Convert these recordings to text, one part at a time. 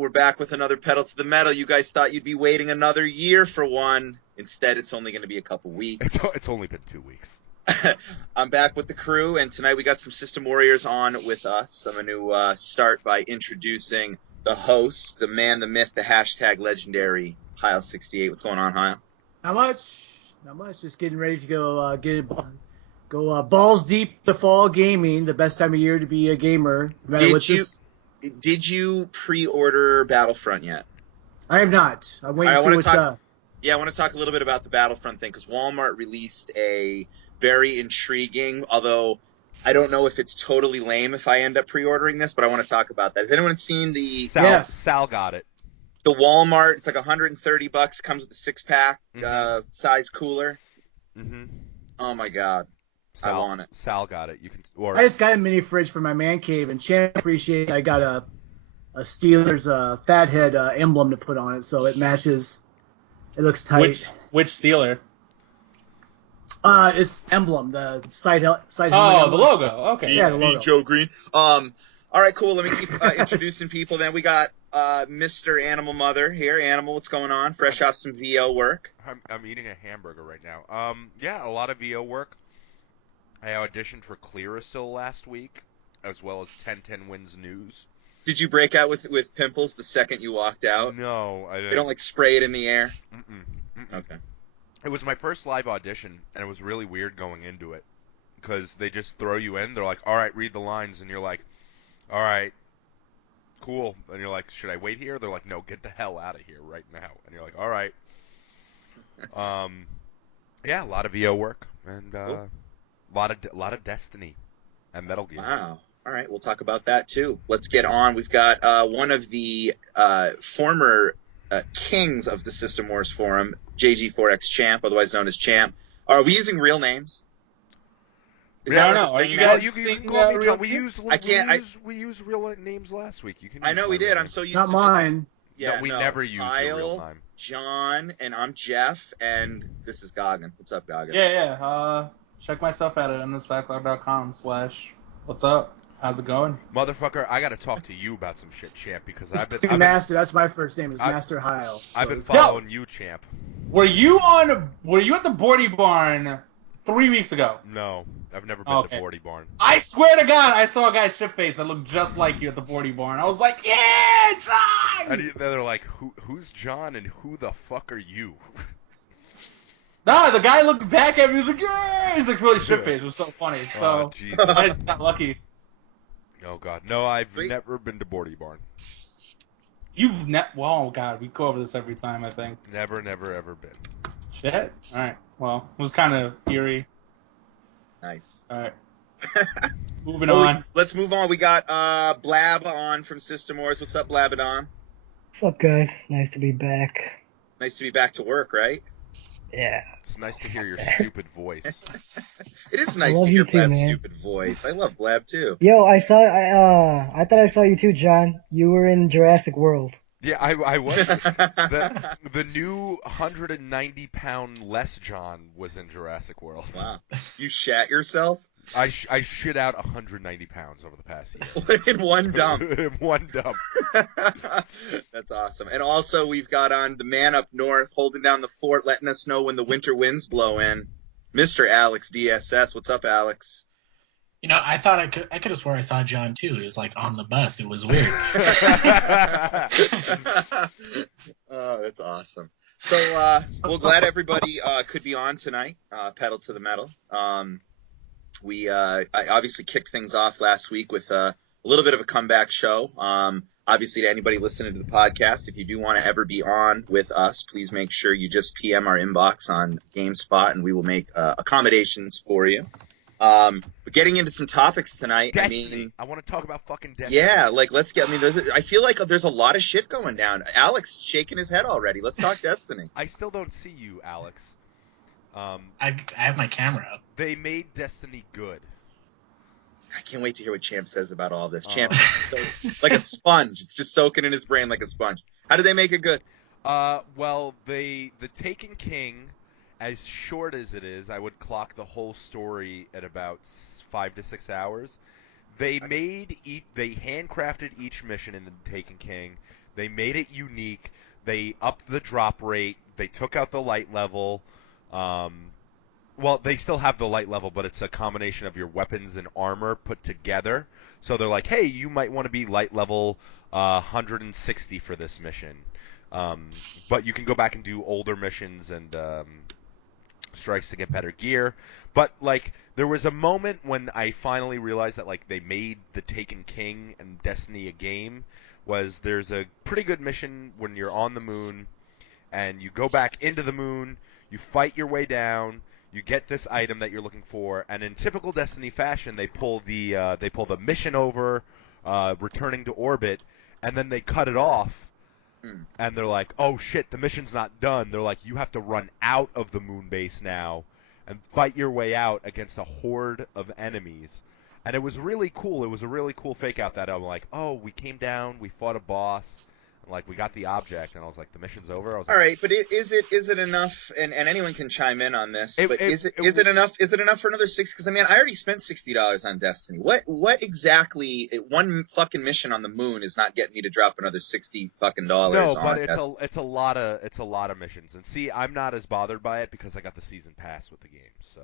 we're back with another Pedal to the Metal. You guys thought you'd be waiting another year for one. Instead, it's only going to be a couple weeks. It's only been 2 weeks. I'm back with the crew, and tonight we got some System Warriors on with us. I'm going to start by introducing the host, the man, the myth, the hashtag legendary, Heil68. What's going on, Heil? Not much. Just getting ready to go balls deep to fall gaming. The best time of year to be a gamer. Did you pre-order Battlefront yet? I have not. I'm waiting to see what's up. Yeah, I want to talk a little bit about the Battlefront thing because Walmart released a very intriguing, although I don't know if it's totally lame if I end up pre-ordering this, but I want to talk about that. Has anyone seen the Sal got it. The Walmart? It's like $130. Comes with a 6-pack size cooler. Mm-hmm. Oh my god, I want it. Sal got it. I just got a mini fridge for my man cave, and Champ appreciate. I got a Steelers fathead emblem to put on it, so it matches. It looks tight. Which Steeler? It's emblem, the side. Oh, the logo. Okay. Yeah, the logo. Joe Green. All right, cool. Let me keep introducing people. Then we got Mr. Animal Mother here. Animal, what's going on? Fresh off some VO work. I'm eating a hamburger right now. Yeah, a lot of VO work. I auditioned for Clearasil last week, as well as 1010 Wins News. Did you break out with pimples the second you walked out? No, I didn't. They don't like spray it in the air? Mm-mm. Okay. It was my first live audition, and it was really weird going into it. Because they just throw you in. They're like, all right, read the lines. And you're like, all right, cool. And you're like, should I wait here? They're like, no, get the hell out of here right now. And you're like, all right. Yeah, a lot of VO work. And cool. a lot of Destiny and Metal Gear. Wow. All right, we'll talk about that too. Let's get on. We've got one of the former kings of the System Wars forum, JG4X Champ, otherwise known as Champ. Are we using real names? I don't know. Are you guys you can call me John. We used real names last week. You can. I know we did. I'm so used Not to mine. Yeah, no, we never use your real name. John, and I'm Jeff, and this is Goggin. What's up, Goggin? Yeah. Check my stuff out at msbacklog.com/what's up. How's it going? Motherfucker, I gotta talk to you about some shit, Champ, because I've been... Master, that's my first name, is Master Heil. I've been following you, Champ. Were you at the Bordy Barn 3 weeks ago? No, I've never been to Bordy Barn. I swear to God, I saw a guy's shit face that looked just like you at the Bordy Barn. I was like, yeah, John! And they're like, who's John and who the fuck are you? Nah, the guy looked back at me, he was like, yeah! He's like really shit face. It was so funny. So, I just got lucky. Oh, God. No, I've never been to Bordy Barn. Well, God, we go over this every time, I think. Never, ever been. Shit? Alright, well, it was kind of eerie. Nice. Alright. Moving on. Let's move on. We got Blab on from System Wars. What's up, Blabadon? What's up, guys? Nice to be back. Nice to be back to work, right? Yeah. It's nice to hear your stupid voice. It is nice to hear Blab's stupid voice. I love Blab too. Yo, I thought I saw you too, John. You were in Jurassic World. Yeah, I was. The new 190-pound less John was in Jurassic World. Wow. You shat yourself? I shit out 190 pounds over the past year. In one dump. In one dump. That's awesome. And also we've got on the man up north holding down the fort, letting us know when the winter winds blow in, Mr. Alex DSS. What's up, Alex? You know, I thought I could have sworn I saw John too. He was like on the bus. It was weird. Oh, that's awesome. So, well, glad everybody could be on tonight. Pedal to the Metal. I obviously kicked things off last week with a little bit of a comeback show. Obviously, to anybody listening to the podcast, if you do want to ever be on with us, please make sure you just PM our inbox on GameSpot, and we will make accommodations for you. But getting into some topics tonight, Destiny. I want to talk about fucking Destiny. Yeah, like let's get. I feel like there's a lot of shit going down. Alex shaking his head already. Let's talk Destiny. I still don't see you, Alex. I have my camera up. They made Destiny good. I can't wait to hear what Champ says about all this. Champ, like a sponge. It's just soaking in his brain like a sponge. How did they make it good? Well, the Taken King, as short as it is, I would clock the whole story at about 5 to 6 hours. They handcrafted each mission in the Taken King. They made it unique. They upped the drop rate. They took out the light level. Well, they still have the light level, but it's a combination of your weapons and armor put together. So they're like, hey, you might want to be light level 160 for this mission. But you can go back and do older missions and strikes to get better gear. But like, there was a moment when I finally realized that like they made the Taken King and Destiny a game. There's a pretty good mission when you're on the moon, and you go back into the moon, you fight your way down, you get this item that you're looking for, and in typical Destiny fashion, they pull the mission over, returning to orbit, and then they cut it off. And they're like, oh shit, the mission's not done. They're like, you have to run out of the moon base now and fight your way out against a horde of enemies. And it was really cool. It was a really cool fake out that I'm like, oh, we came down, we fought a boss, and like we got the object, and I was like, the mission's over. I was like, all right, but is it enough? And anyone can chime in on this. But is it enough? Is it enough for another $60? Because I mean, I already spent $60 on Destiny. What exactly? One fucking mission on the moon is not getting me to drop another $60 fucking dollars. No, but it's a lot of missions. And see, I'm not as bothered by it because I got the season pass with the game, so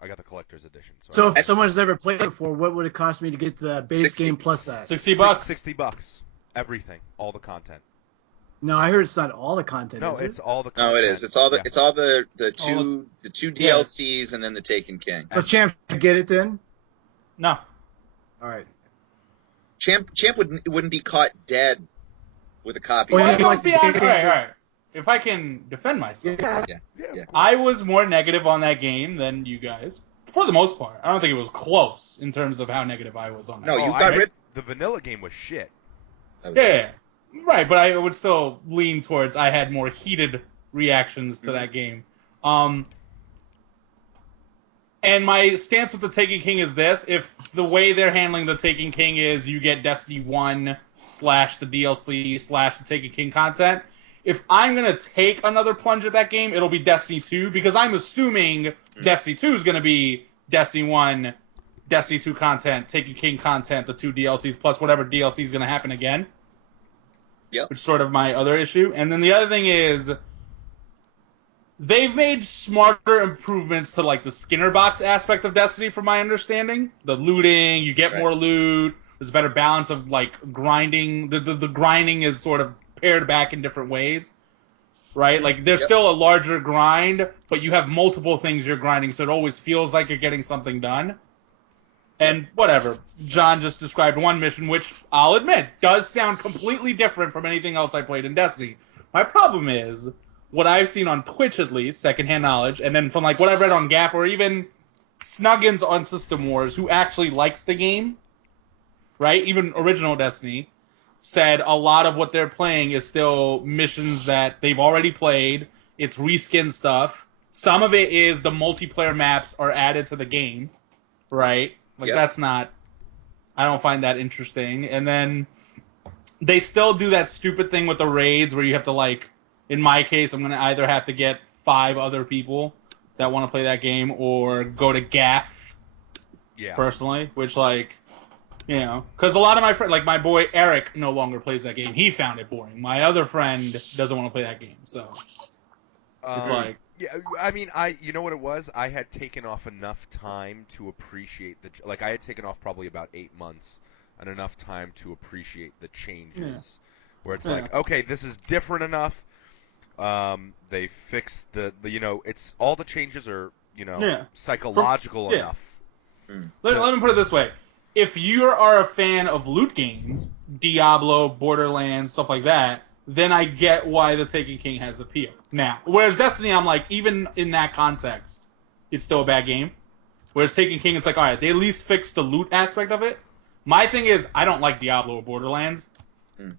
I got the collector's edition. So if someone's never played it before, what would it cost me to get the base 60. game plus that? $60. $60. Everything, all the content. No, I heard it's not all the content. No, is it's it? all the content. No, it is. It's all the All two DLCs and then the Taken King. So Champ, get it then? No. All right. Champ wouldn't be caught dead with a copy. Well, Well, you let's like be the honest. game. All right. If I can defend myself, Yeah. I was more negative on that game than you guys, for the most part. I don't think it was close in terms of how negative I was on that. No, game. you got rid. The vanilla game was shit. Yeah, right. But I would still lean towards I had more heated reactions to that game. And my stance with the Taken King is this: if the way they're handling the Taken King is you get Destiny 1 / the DLC / the Taken King content, if I'm going to take another plunge at that game, it'll be Destiny 2, because I'm assuming Destiny 2 is going to be Destiny 1, Destiny 2 content, Taken King content, the 2 DLCs, plus whatever DLC is going to happen again. Yep. Which is sort of my other issue. And then the other thing is, they've made smarter improvements to like the Skinner box aspect of Destiny, from my understanding. The looting, you get more loot. There's a better balance of like grinding. The grinding is sort of paired back in different ways, right? Like there's still a larger grind, but you have multiple things you're grinding, so it always feels like you're getting something done. And whatever, John just described one mission, which I'll admit does sound completely different from anything else I played in Destiny. My problem is, what I've seen on Twitch, at least, secondhand knowledge, and then from like what I've read on Gap, or even Snuggins on System Wars, who actually likes the game, right? Even original Destiny, said a lot of what they're playing is still missions that they've already played. It's reskin stuff. Some of it is the multiplayer maps are added to the game, right? Like that's not, I don't find that interesting. And then they still do that stupid thing with the raids where you have to like, in my case, I'm going to either have to get 5 other people that want to play that game or go to GAF, personally, which like, you know, because a lot of my friends, like my boy Eric, no longer plays that game. He found it boring. My other friend doesn't want to play that game, so it's like, yeah. I mean, you know what it was? I had taken off enough time to appreciate I had taken off probably about 8 months and enough time to appreciate the changes. Where it's like, okay, this is different enough. They fixed the you know, it's all the changes are, you know, psychological enough. Let me put it this way. If you are a fan of loot games, Diablo, Borderlands, stuff like that, then I get why the Taken King has appeal. Now, whereas Destiny, I'm like, even in that context, it's still a bad game. Whereas Taken King, it's like, all right, they at least fixed the loot aspect of it. My thing is, I don't like Diablo or Borderlands,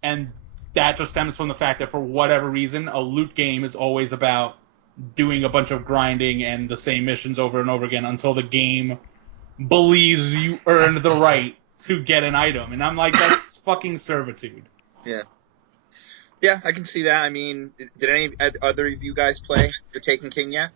and that just stems from the fact that for whatever reason, a loot game is always about doing a bunch of grinding and the same missions over and over again until the game believes you earned the right to get an item. And I'm like, that's fucking servitude. Yeah, I can see that. I mean, did any other of you guys play the Taken King yet?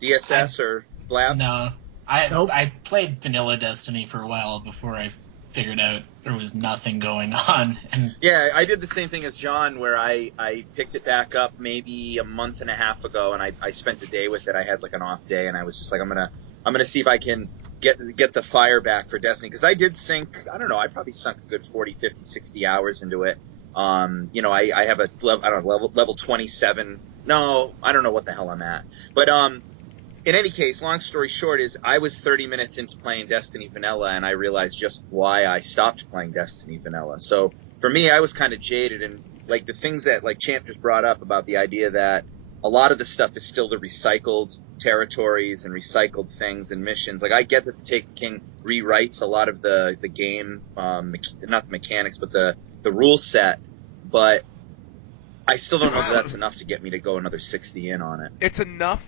DSS or Blab? No. I played vanilla Destiny for a while before I figured out there was nothing going on. And Yeah, I did the same thing as John, where I picked it back up maybe a month and a half ago, and I spent a day with it. I had like an off day, and I was just like, I'm gonna see if I can get the fire back for Destiny, because I did sink, I don't know, I probably sunk a good 40, 50, 60 hours into it. I have a level 27. No, I don't know what the hell I'm at, but in any case, long story short is I was 30 minutes into playing Destiny Vanilla, and I realized just why I stopped playing Destiny Vanilla. So for me, I was kind of jaded, and like the things that like Champ just brought up about the idea that a lot of the stuff is still the recycled territories and recycled things and missions. Like I get that the Taken King rewrites a lot of the game, not the mechanics, but the rule set, but I still don't know that that's enough to get me to go another 60 in on it. It's enough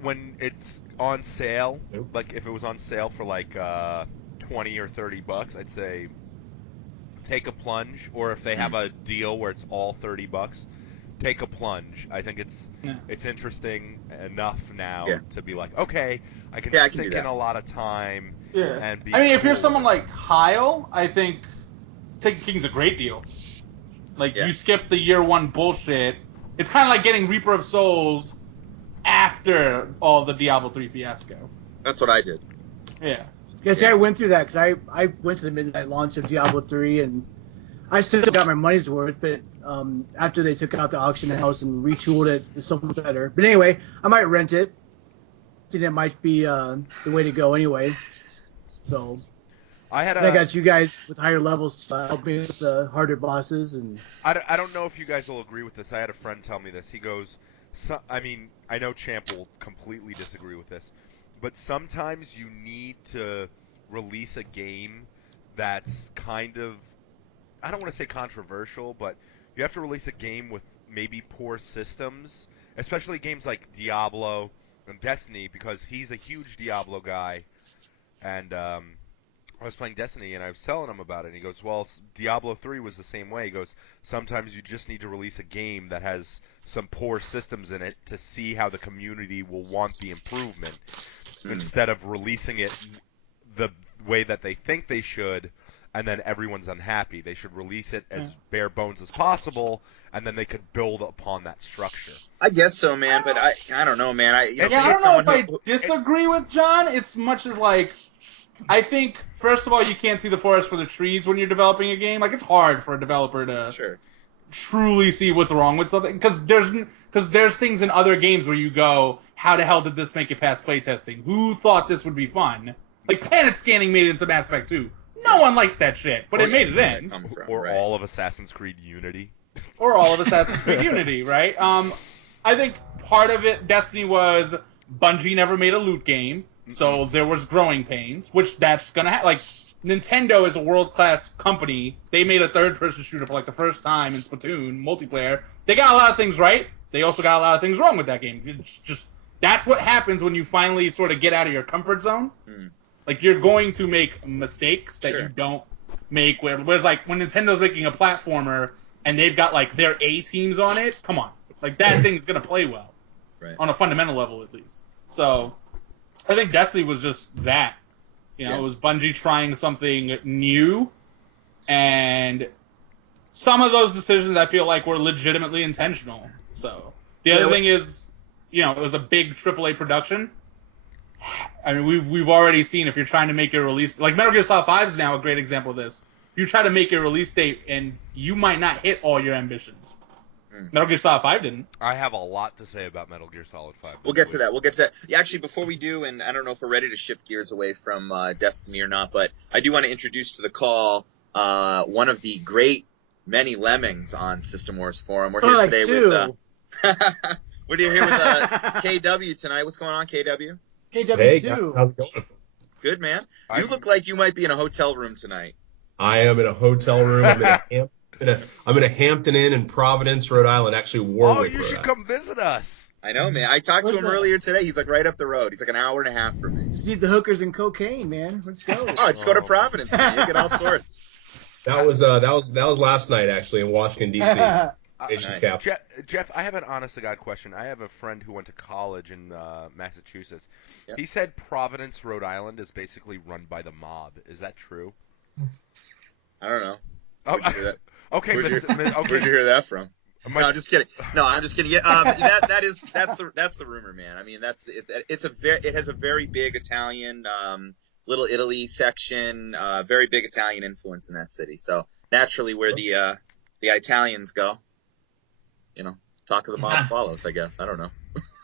when it's on sale. Like if it was on sale for like 20 or $30, I'd say take a plunge. Or if they have a deal where it's all $30, take a plunge. I think it's interesting enough now Yeah. to be like, okay, I can Yeah, I can do sink that. in a lot of time Yeah. and be I mean, if you're cool someone with it. like Kyle, I think Taken King's a great deal. Like, Yeah. you skip the year one bullshit. It's kind of like getting Reaper of Souls after all the Diablo 3 fiasco. That's what I did. Yeah. Yeah, see, I went through that because I went to the midnight launch of Diablo 3, and I still got my money's worth, but after they took out the auction house and retooled it, it's so much better. But anyway, I might rent it. I think it might be the way to go anyway. So I had I a got you guys with higher levels help me with the harder bosses, and I don't know if you guys will agree with this. I had a friend tell me this. He goes, I mean, I know Champ will completely disagree with this, but sometimes you need to release a game that's kind of, I don't want to say controversial, but you have to release a game with maybe poor systems, especially games like Diablo and Destiny, because he's a huge Diablo guy, and I was playing Destiny and I was telling him about it, and he goes, well, Diablo 3 was the same way. He goes, sometimes you just need to release a game that has some poor systems in it to see how the community will want the improvement, instead of releasing it the way that they think they should, and then everyone's unhappy. They should release it as bare bones as possible, and then they could build upon that structure. I guess so, man, but I don't know, man. Yeah, For I me, don't as know someone if I disagree with John. It's much as like, I think first of all, you can't see the forest for the trees when you're developing a game. Like, it's hard for a developer to sure. truly see what's wrong with something, because there's things in other games where you go, how the hell did this make it past playtesting? Who thought this would be fun? Like, planet scanning made it into Mass Effect 2. No one likes that shit, but it made it in. Come from, Or right. all of Assassin's Creed Unity. Or all of Assassin's Creed Unity, right? I think part of it, Destiny, was Bungie never made a loot game, so there was growing pains, which that's gonna like, Nintendo is a world-class company. They made a third-person shooter for like the first time in Splatoon multiplayer. They got a lot of things right. They also got a lot of things wrong with that game. It's just, that's what happens when you finally sort of get out of your comfort zone. Like, you're going to make mistakes that you don't make. Whereas like when Nintendo's making a platformer and they've got like their A teams on it, come on, like that thing's gonna play well, Right. on a fundamental level at least. So I think Destiny was just that. It was Bungie trying something new, and some of those decisions I feel like were legitimately intentional. So the other thing is, it was a big AAA production. I mean, we've already seen, if you're trying to make your release, like Metal Gear Solid 5 is now a great example of this. You try to make your release date, and you might not hit all your ambitions. Metal Gear Solid 5 didn't. I have a lot to say about Metal Gear Solid 5. We'll get to that. Yeah, actually, before we do, and I don't know if we're ready to shift gears away from Destiny or not, but I do want to introduce to the call one of the great many lemmings on System Wars Forum. We're here today with we're here with KW tonight. What's going on, KW? KW2. Hey guys, how's it going? Good, man. You look like you might be in a hotel room tonight. I am in a hotel room. I'm in a Hampton Inn in Providence, Rhode Island. Actually, Warwick. You should come visit us. I know, man. I talked to him earlier today. He's like right up the road. He's like an hour and a half from me. Just need the hookers and cocaine, man. Let's go. Oh, let's go to Providence, man. You get all sorts. That was last night actually in Washington D.C. Nation's capital. Jeff, I have an honest to God question. I have a friend who went to college in Massachusetts. Yep. He said Providence, Rhode Island is basically run by the mob. Is that true? I don't know. Oh, Where'd you hear that? okay, Where'd you, okay. where'd you hear that from? My- No, I'm just kidding. No, I'm just kidding. Yeah, that's the rumor, man. I mean, it has a very big Italian, Little Italy section, very big Italian influence in that city. So naturally, where the Italians go, talk of the mob follows. I guess I don't know.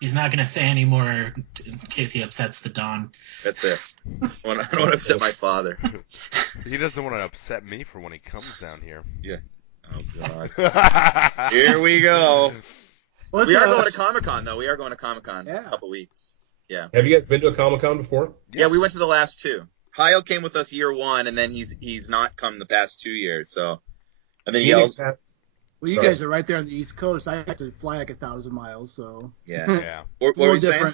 He's not going to say any more in case he upsets the Don. That's it. I don't want to upset my father. He doesn't want to upset me for when he comes down here. Yeah. Oh God. Here we go. We are going to Comic-Con, though. We are going to Comic-Con in a couple weeks. Yeah. Have you guys been to a Comic-Con before? Yeah, we went to the last two. Kyle came with us year one, and then he's not come the past 2 years. So, and then Well, you guys are right there on the East Coast. I have to fly like 1,000 miles, so yeah. What were you saying?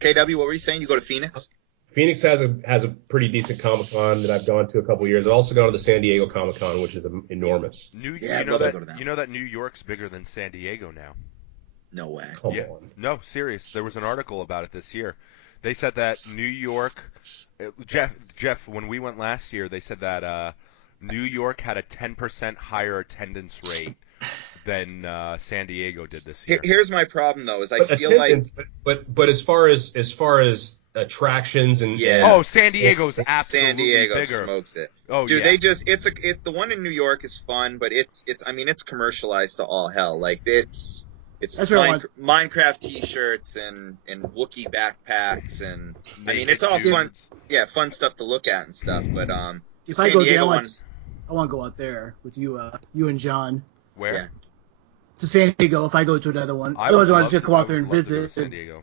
KW, what were you saying? You go to Phoenix? Phoenix has a pretty decent Comic-Con that I've gone to a couple years. I've also gone to the San Diego Comic-Con, which is enormous. You know that New York's bigger than San Diego now. No way. Come on. No, serious. There was an article about it this year. They said that New York, Jeff, when we went last year, they said that New York had a 10% higher attendance rate than San Diego did this year. Here's my problem, though, is I feel like, but as far as attractions and San Diego's absolutely bigger. Smokes it. Oh, dude, yeah. The one in New York is fun, but it's commercialized to all hell. Like it's Minecraft T-shirts and Wookiee backpacks and it's all fun. Yeah, fun stuff to look at and stuff. But if San I go Diego down, I want to go out there with you, you and John. Where? Yeah. To San Diego. If I go to another one, otherwise I want to go out there and visit. San Diego.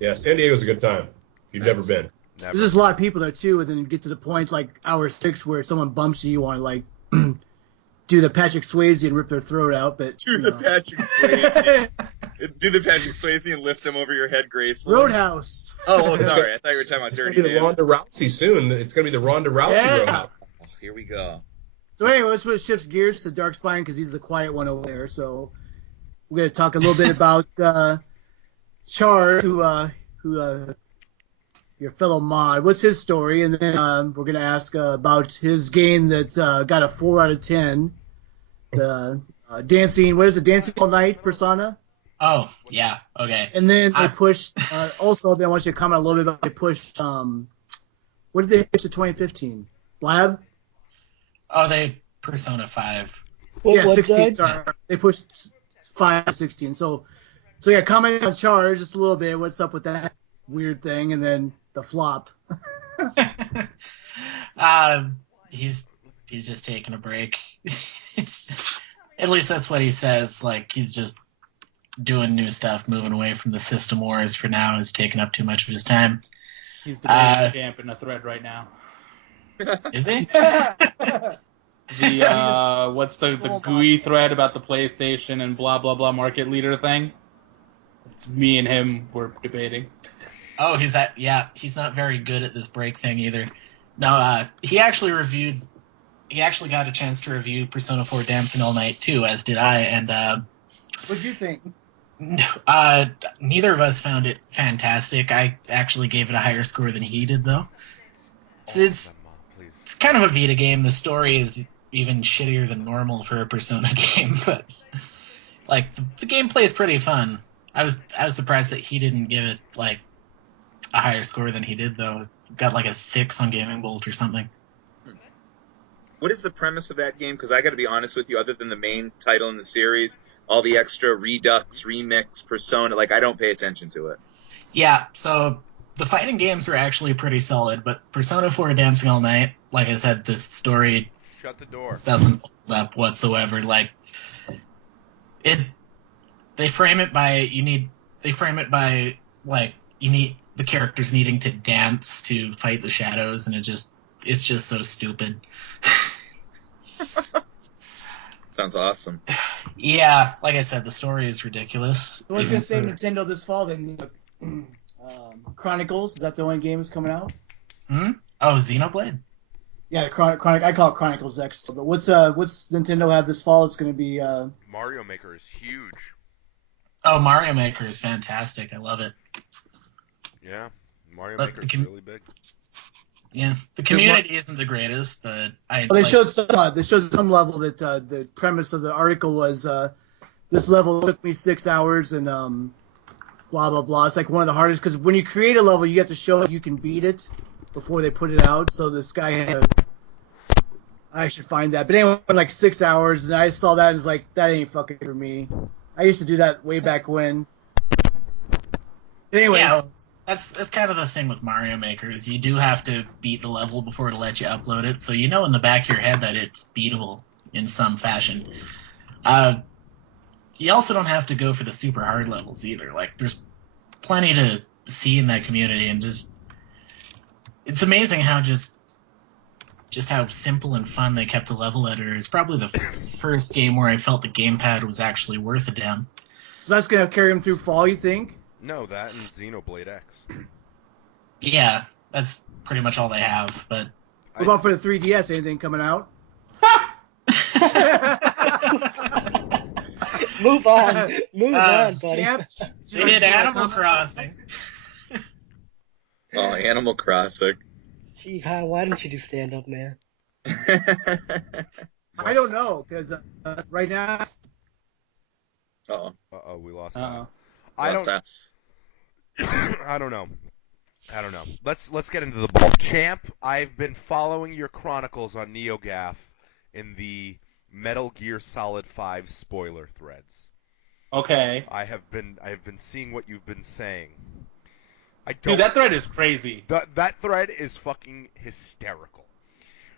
Yeah, San Diego's a good time. If you've never been. There's just a lot of people there too, and then you get to the point like hour 6 where someone bumps you want to like do the Patrick Swayze and rip their throat out, but the Patrick Swayze. Do the Patrick Swayze and lift him over your head gracefully. Roadhouse. Oh, sorry. I thought you were talking about Dirty It's going to be the Ronda Rousey soon. It's going to be the Ronda Rousey Roadhouse. Oh, here we go. So anyway, let's switch shifts gears to Dark Spine because he's the quiet one over there. So we're going to talk a little bit about Char, who your fellow mod. What's his story? And then we're going to ask about his game that got a 4 out of 10. The dancing, what is it? Dancing All Night Persona. Oh yeah, okay. And then they pushed. Also, then I want you to comment a little bit about they pushed. What did they push to 2015? Lab. Oh, they Persona 5. Yeah, 16. Sorry, they pushed 5 to 16. So yeah, comment on Charge just a little bit. What's up with that weird thing? And then the flop. He's just taking a break. At least that's what he says. Like he's just doing new stuff, moving away from the System Wars for now. Is taking up too much of his time. He's the biggest champ in a thread right now. Is he? The what's the GUI thread about the PlayStation and blah blah blah market leader thing? It's me and him were debating. Oh, he's not very good at this break thing either. No, he actually got a chance to review Persona 4 Dancing All Night too, as did I, and what'd you think? Neither of us found it fantastic. I actually gave it a higher score than he did, though. It's kind of a Vita game. The story is even shittier than normal for a Persona game, but like the gameplay is pretty fun. I was surprised that he didn't give it like a higher score than he did, though. Got like a 6 on Gaming Bolt or something. What is the premise of that game? Because I got to be honest with you, other than the main title in the series, all the extra Redux, Remix, Persona, like I don't pay attention to it. Yeah, so the fighting games were actually pretty solid, but Persona 4 Dancing All Night, like I said, this story shut the door. Doesn't hold up whatsoever. Like they frame it by you need the characters needing to dance to fight the shadows, and it's just so stupid. Sounds awesome. Yeah, like I said, the story is ridiculous. I was going to say Nintendo this fall, then Chronicles, is that the only game that's coming out? Oh, Xenoblade? Yeah, I call it Chronicles X. But what's Nintendo have this fall? It's going to be... Mario Maker is huge. Oh, Mario Maker is fantastic. I love it. Yeah, Mario Maker is really big. Yeah, the community isn't the greatest, but They showed some level that the premise of the article was this level took me 6 hours and blah blah blah. It's like one of the hardest because when you create a level, you have to show you can beat it before they put it out. So this guy had I should find that. But anyway, like 6 hours, and I saw that and was like, that ain't fucking for me. I used to do that way back when. Anyway, yeah, that's kind of the thing with Mario Maker is you do have to beat the level before to let you upload it, so you know in the back of your head that it's beatable in some fashion. You also don't have to go for the super hard levels either. Like there's plenty to see in that community, and just it's amazing how just how simple and fun they kept the level editor. It's probably the first game where I felt the gamepad was actually worth a damn. So that's gonna carry him through fall, you think? No, that and Xenoblade X. Yeah, that's pretty much all they have. But what about for the 3DS? Anything coming out? Move on, buddy. They did Animal Crossing. Oh, Animal Crossing. Gee, why didn't you do stand up, man? I don't know because right now. Uh-oh, we lost that. I don't know. Let's get into the ball. Champ, I've been following your chronicles on NeoGAF in the Metal Gear Solid 5 spoiler threads. Okay. I have been seeing what you've been saying. Dude, that thread is crazy. That thread is fucking hysterical.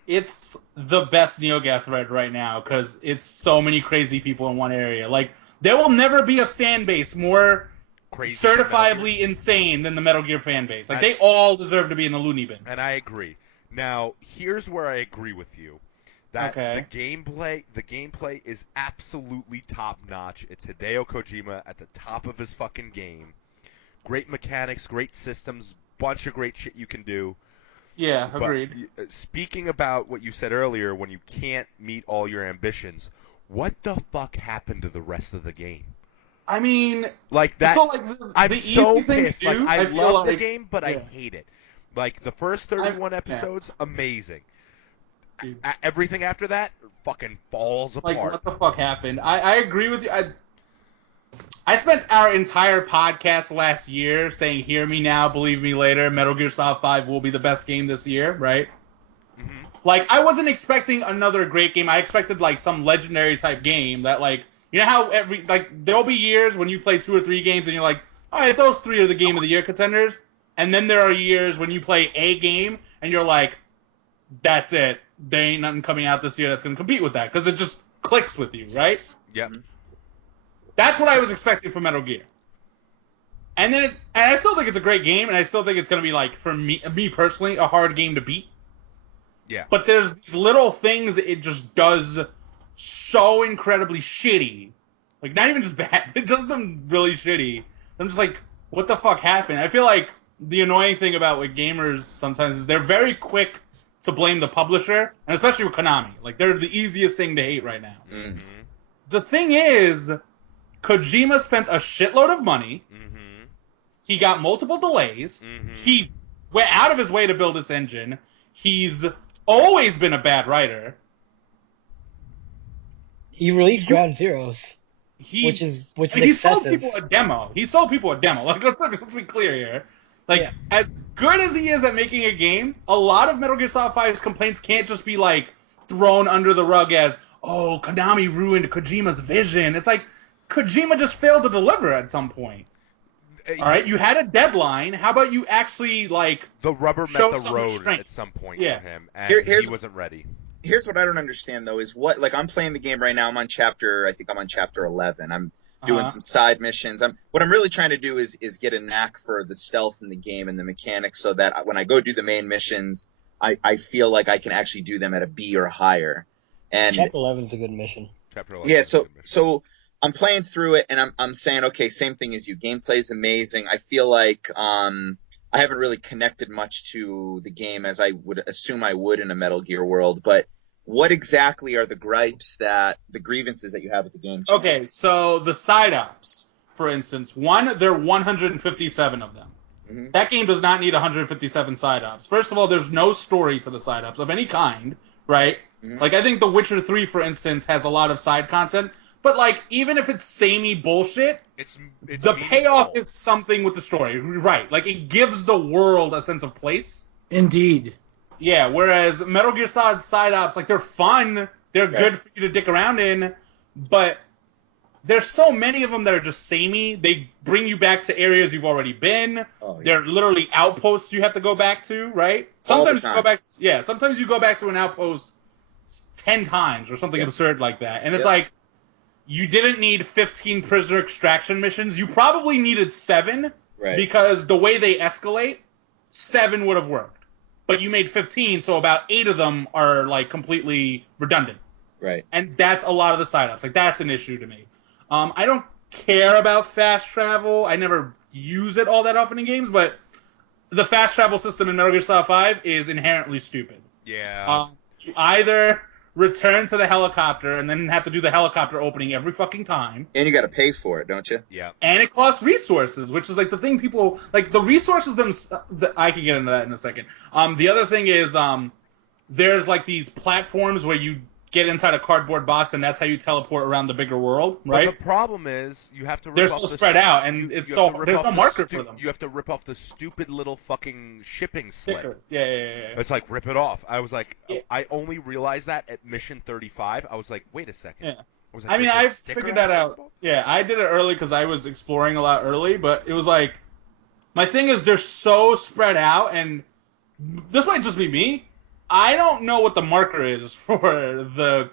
It's the best NeoGAF thread right now because it's so many crazy people in one area. Like, there will never be a fan base more crazy certifiably insane than the Metal Gear fan base. Like, they all deserve to be in the loony bin. And I agree. Now, here's where I agree with you. That the gameplay is absolutely top notch. It's Hideo Kojima at the top of his fucking game. Great mechanics, great systems, bunch of great shit you can do. Yeah, agreed. But speaking about what you said earlier, when you can't meet all your ambitions, what the fuck happened to the rest of the game? I mean, like that. So like I'm so pissed. Do, I love the game, but I hate it. Like the first 31 episodes, amazing. Everything after that fucking falls apart. Like, what the fuck happened? I agree with you. I spent our entire podcast last year saying, hear me now, believe me later, Metal Gear Solid 5 will be the best game this year, right? Mm-hmm. Like, I wasn't expecting another great game. I expected, like, some legendary type game that, like, you know how there'll be years when you play 2 or 3 games and you're like, all right, those 3 are the Game of the Year contenders. And then there are years when you play a game and you're like, that's it. There ain't nothing coming out this year that's going to compete with that because it just clicks with you, right? Yep. That's what I was expecting from Metal Gear. And then I still think it's a great game, and I still think it's going to be, like, for me personally, a hard game to beat. Yeah. But there's these little things that it just does so incredibly shitty. Like, not even just bad. It does them really shitty. I'm just like, what the fuck happened? I feel like the annoying thing about with gamers sometimes is they're very quick to blame the publisher, and especially with Konami. Like, they're the easiest thing to hate right now. Mm-hmm. The thing is, Kojima spent a shitload of money. Mm-hmm. He got multiple delays. Mm-hmm. He went out of his way to build this engine. He's always been a bad writer. He released Ground Zeroes, which is he excessive. sold people a demo. Like, let's be clear here. Like, as good as he is at making a game, a lot of Metal Gear Solid 5's complaints can't just be, like, thrown under the rug as, oh, Konami ruined Kojima's vision. It's like, Kojima just failed to deliver at some point. All right, you had a deadline. How about you actually, like, the rubber met the road at some point for him, and he wasn't ready. Here's what I don't understand though: is what, like, I'm playing the game right now. I'm on chapter 11. I'm doing some side missions. What I'm really trying to do is get a knack for the stealth in the game and the mechanics, so that when I go do the main missions, I feel like I can actually do them at a B or higher. And chapter 11 is a good mission. Chapter 11. Yeah, so I'm playing through it, and I'm saying, okay, same thing as you. Gameplay's amazing. I feel like I haven't really connected much to the game as I would assume I would in a Metal Gear world. But what exactly are the grievances that you have with the game? Okay, so the side ops, for instance, there are 157 of them. Mhm. That game does not need 157 side ups. First of all, there's no story to the side ups of any kind, right? Mhm. Like I think The Witcher 3, for instance, has a lot of side content, but like even if it's samey bullshit, It's the payoff meaningful. is something with the story, right? Like it gives the world a sense of place. Indeed. Yeah, whereas Metal Gear Solid side ops, like they're fun, they're good for you to dick around in, but there's so many of them that are just samey. They bring you back to areas you've already been. Oh, yeah. They're literally outposts you have to go back to, right? All the Sometimes you go time. back. Yeah, sometimes you go back to an outpost 10 times or something absurd like that, and it's like you didn't need 15 prisoner extraction missions. You probably needed 7 because the way they escalate, 7 would have worked. But you made 15, so about 8 of them are like completely redundant. Right. And that's a lot of the side ups. Like that's an issue to me. I don't care about fast travel. I never use it all that often in games, but the fast travel system in Metal Gear Solid 5 is inherently stupid. Yeah. You either return to the helicopter and then have to do the helicopter opening every fucking time. And you got to pay for it, don't you? Yeah. And it costs resources, which is like the thing people like. The resources I can get into that in a second. The other thing is there's like these platforms where you get inside a cardboard box and that's how you teleport around the bigger world, right? But the problem is you have to They're so spread out, and it's so there's no marker for them. You have to rip off the stupid little fucking shipping slip. Sticker. Yeah. It's like rip it off. I was like, I only realized that at mission 35. I was like, wait a second. Yeah. I was like, I mean, there's a I sticker figured that out. involved? Yeah, I did it early because I was exploring a lot early, but it was like my thing is they're so spread out, and this might just be me. I don't know what the marker is for the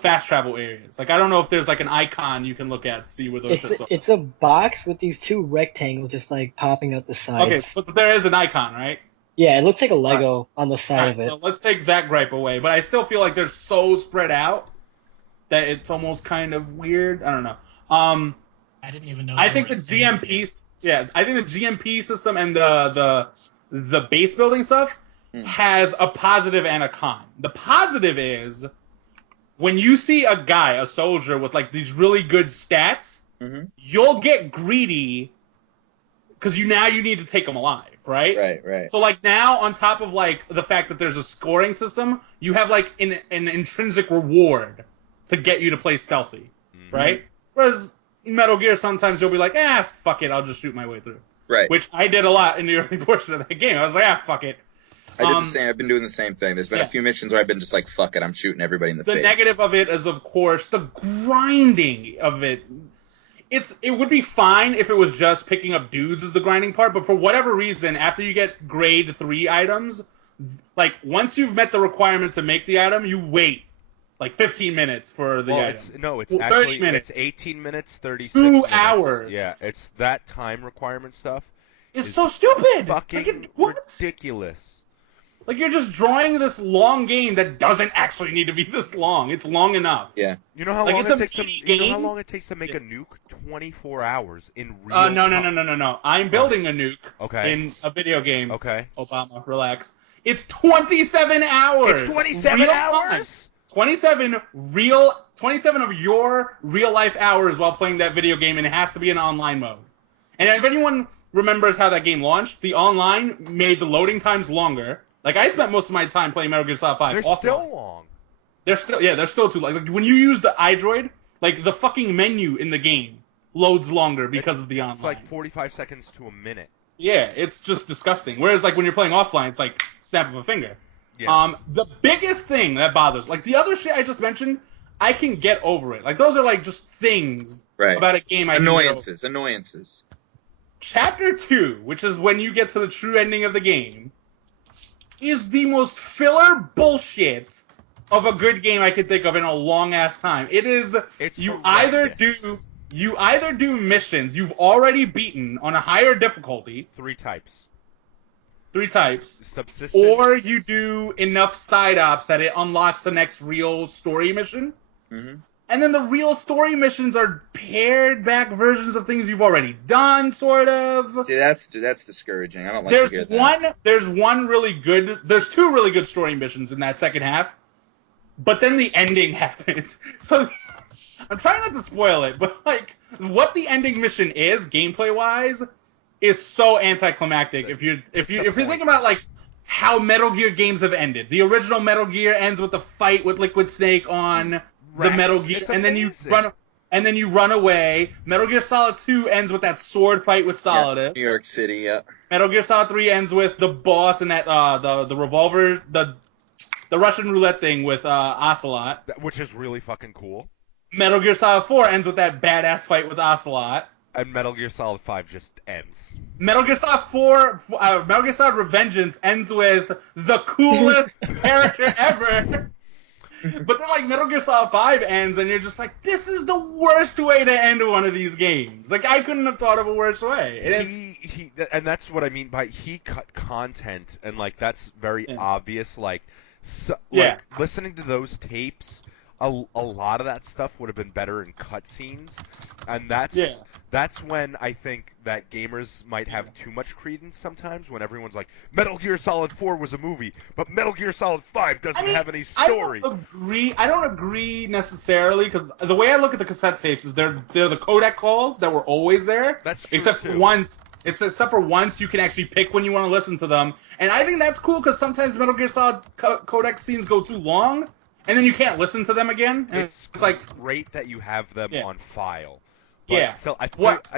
fast travel areas. Like I don't know if there's like an icon you can look at to see where those shits are. It's a box with these 2 rectangles just like popping out the sides. Okay, but there is an icon, right? Yeah, it looks like a Lego on the side of it. So let's take that gripe away. But I still feel like they're so spread out that it's almost kind of weird. I don't know. I didn't even know. I think the GMP, I think the GMP system and the base building stuff has a positive and a con. The positive is when you see a soldier with like these really good stats, you'll get greedy because you need to take them alive, right? Right. So like now on top of like the fact that there's a scoring system, you have like an intrinsic reward to get you to play stealthy, right? Whereas Metal Gear, sometimes you'll be like, fuck it, I'll just shoot my way through. Right. Which I did a lot in the early portion of that game. I was like, fuck it. I did the same. I've been doing the same thing. There's been a few missions where I've been just like, fuck it, I'm shooting everybody in the face. The negative of it is, of course, the grinding of it. It would be fine if it was just picking up dudes as the grinding part, but for whatever reason, after you get grade 3 items, like once you've met the requirement to make the item, you wait like 15 minutes for the item. It's actually 30 minutes. It's 18 minutes, 36 2 minutes. hours. Yeah, it's that time requirement stuff. It's so stupid. Fucking what? ridiculous. Like you're just drawing this long game that doesn't actually need to be this long. It's long enough. Yeah. You know how long it takes to make a nuke? 24 hours in real time. No. I'm building a nuke in a video game. Okay. Obama, relax. It's 27 hours. It's 27 hours? 27 of your real life hours while playing that video game, and it has to be in online mode. And if anyone remembers how that game launched, the online made the loading times longer. Like I spent most of my time playing Metal Gear Solid 5. They're still long. They're still too long. Like when you use the iDroid, like the fucking menu in the game loads longer because of the online. It's like 45 seconds to a minute. Yeah, it's just disgusting. Whereas like when you're playing offline, it's like snap of a finger. Yeah. The biggest thing that bothers, like the other shit I just mentioned, I can get over it. Like those are like just things about a game. Annoyances. Chapter 2, which is when you get to the true ending of the game, is the most filler bullshit of a good game I could think of in a long ass time. It's you horrendous. either do missions you've already beaten on a higher difficulty. 3 types. Subsistence. Or you do enough side ops that it unlocks the next real story mission. And then the real story missions are pared back versions of things you've already done, sort of. See, that's discouraging. I don't like to hear that. There's two really good story missions in that second half, but then the ending happens. So I'm trying not to spoil it, but like what the ending mission is, gameplay wise, is so anticlimactic. If you're thinking about like how Metal Gear games have ended, the original Metal Gear ends with a fight with Liquid Snake on the Metal Gear, and then you run away. Metal Gear Solid 2 ends with that sword fight with Solidus. New York City, yeah. Metal Gear Solid 3 ends with the boss and that the revolver, the Russian roulette thing with Ocelot, which is really fucking cool. Metal Gear Solid 4 ends with that badass fight with Ocelot. And Metal Gear Solid 5 just ends. Metal Gear Solid 4, Metal Gear Solid Revengeance ends with the coolest character ever. But then, like, Metal Gear Solid 5 ends, and you're just like, this is the worst way to end one of these games. Like, I couldn't have thought of a worse way. And that's what I mean by he cut content, and, like, that's very obvious. Like, listening to those tapes, a lot of that stuff would have been better in cutscenes, and that's when I think that gamers might have too much credence sometimes, when everyone's like, Metal Gear Solid 4 was a movie, but Metal Gear Solid 5 doesn't have any story. I don't agree necessarily, because the way I look at the cassette tapes is they're the codec calls that were always there. That's true, except for once you can actually pick when you want to listen to them, and I think that's cool because sometimes Metal Gear Solid codec scenes go too long, and then you can't listen to them again. And it's like great that you have them on file. But still, I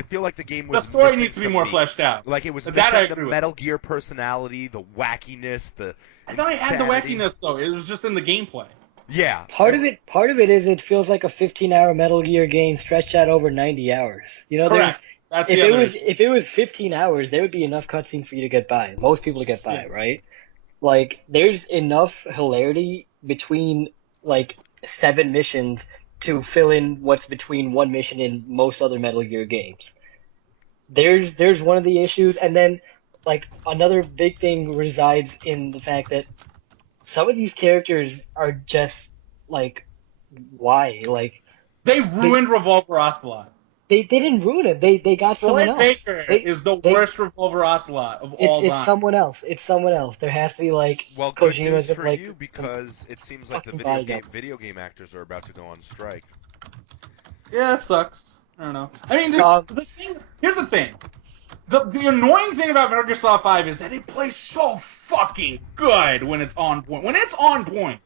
feel like the game was the story needs to be more fleshed out. Like it was missing the Metal Gear personality, the wackiness, the. I thought it had the wackiness though. It was just in the gameplay. Yeah. Part of it is it feels like a 15-hour Metal Gear game stretched out over 90 hours. You know, correct. If it was 15 hours, there would be enough cutscenes for you to get by. Most people to get by, right? Like, there's enough hilarity between, like, 7 missions to fill in what's between one mission in most other Metal Gear games. There's one of the issues, and then, like, another big thing resides in the fact that some of these characters are just, like, why? Like, they ruined Revolver Ocelot. They didn't ruin it. They got someone else. Baker is the worst Revolver Ocelot of all time. It's someone else. It's someone else. There has to be like good news for you, because it seems like the video game actors are about to go on strike. Yeah, it sucks. I don't know. I mean, here's the thing. The annoying thing about Metal Gear Solid 5 is that it plays so fucking good when it's on point. When it's on point.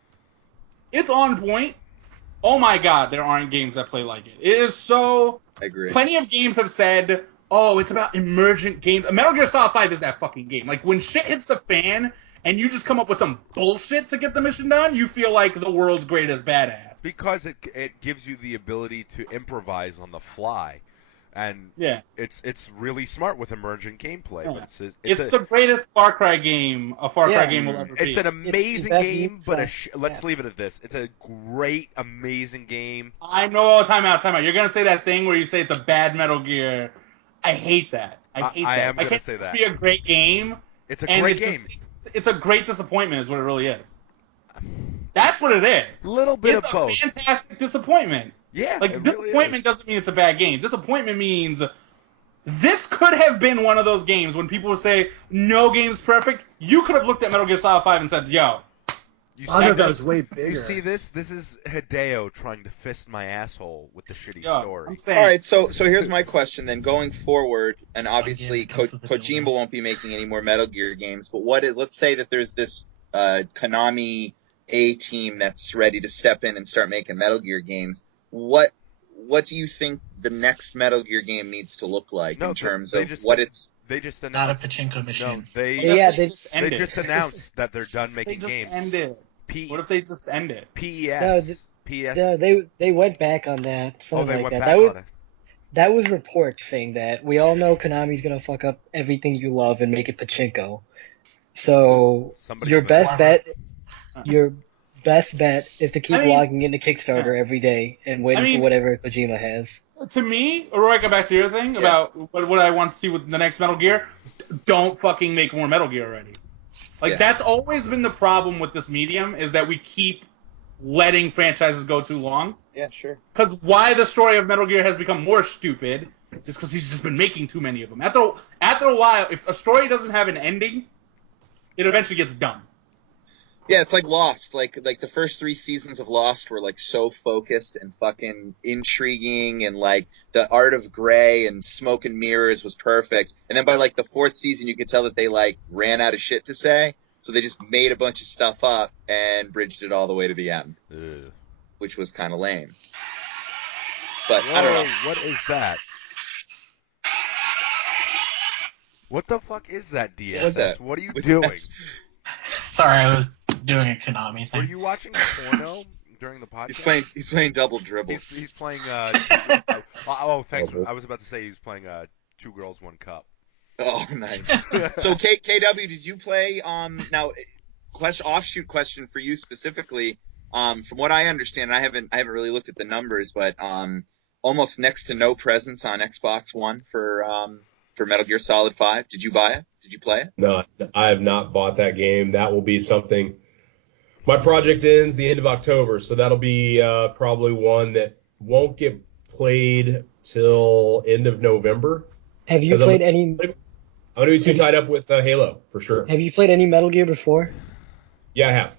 Oh my god, there aren't games that play like it. It is so. I agree. Plenty of games have said, oh, it's about emergent games. Metal Gear Solid 5 is that fucking game. Like, when shit hits the fan and you just come up with some bullshit to get the mission done, you feel like the world's greatest badass. Because it gives you the ability to improvise on the fly. And it's really smart with emergent gameplay. Yeah. But it's the greatest Far Cry game a Far Cry game will ever be. It's an amazing game, but let's leave it at this. It's a great, amazing game. I know. Time out. You're going to say that thing where you say it's a bad Metal Gear. I hate that. I am going to say that. It's be a great game. It's a great game. It's a great disappointment is what it really is. That's what it is. A little bit of both. It's a fantastic disappointment. Yeah, like, disappointment really doesn't mean it's a bad game. Disappointment means this could have been one of those games when people would say, no game's perfect. You could have looked at Metal Gear Solid 5 and said, yo. I thought that was way bigger. You see this? This is Hideo trying to fist my asshole with the shitty story. All right, so here's my question then. Going forward, and obviously Kojima won't be making any more Metal Gear games, but let's say that there's this Konami A team that's ready to step in and start making Metal Gear games. What do you think the next Metal Gear game needs to look like in terms of what it's? They just announced. Not a pachinko machine. No, they just announced that they're done making games. What if they just end it? PES. No, they went back on that. They went back on it. That was reports saying that. We all know Konami's gonna fuck up everything you love and make it pachinko. So your best bet is to keep logging into Kickstarter every day and waiting for whatever Kojima has. To me, Roy, go back to your thing about what I want to see with the next Metal Gear. Don't fucking make more Metal Gear already. That's always been the problem with this medium, is that we keep letting franchises go too long. Yeah, sure. Because why the story of Metal Gear has become more stupid is because he's just been making too many of them. After a while, if a story doesn't have an ending, it eventually gets done. Yeah, it's like Lost. Like the first 3 seasons of Lost were like so focused and fucking intriguing, and like the art of gray and smoke and mirrors was perfect. And then by like the 4th season, you could tell that they like ran out of shit to say, so they just made a bunch of stuff up and bridged it all the way to the end, Ugh. which was kind of lame. But I don't know. Whoa, what is that? What the fuck is that, What's DSS? that? What are you What's that? doing? Sorry, I was doing a Konami Were thing. you watching porno during the podcast? He's playing double dribble. He's playing oh, thanks. I was about to say he's playing 2 girls, 1 cup. Oh, nice. So KW, did you play now offshoot question for you specifically? From what I understand, I haven't really looked at the numbers, but almost next to no presence on Xbox One for Metal Gear Solid 5. Did you buy it? Did you play it? No, I have not bought that game. That will be something. My project ends the end of October, so that'll be probably one that won't get played till end of November. Have you played any? I'm gonna be too tied up with Halo for sure. Have you played any Metal Gear before? Yeah, I have.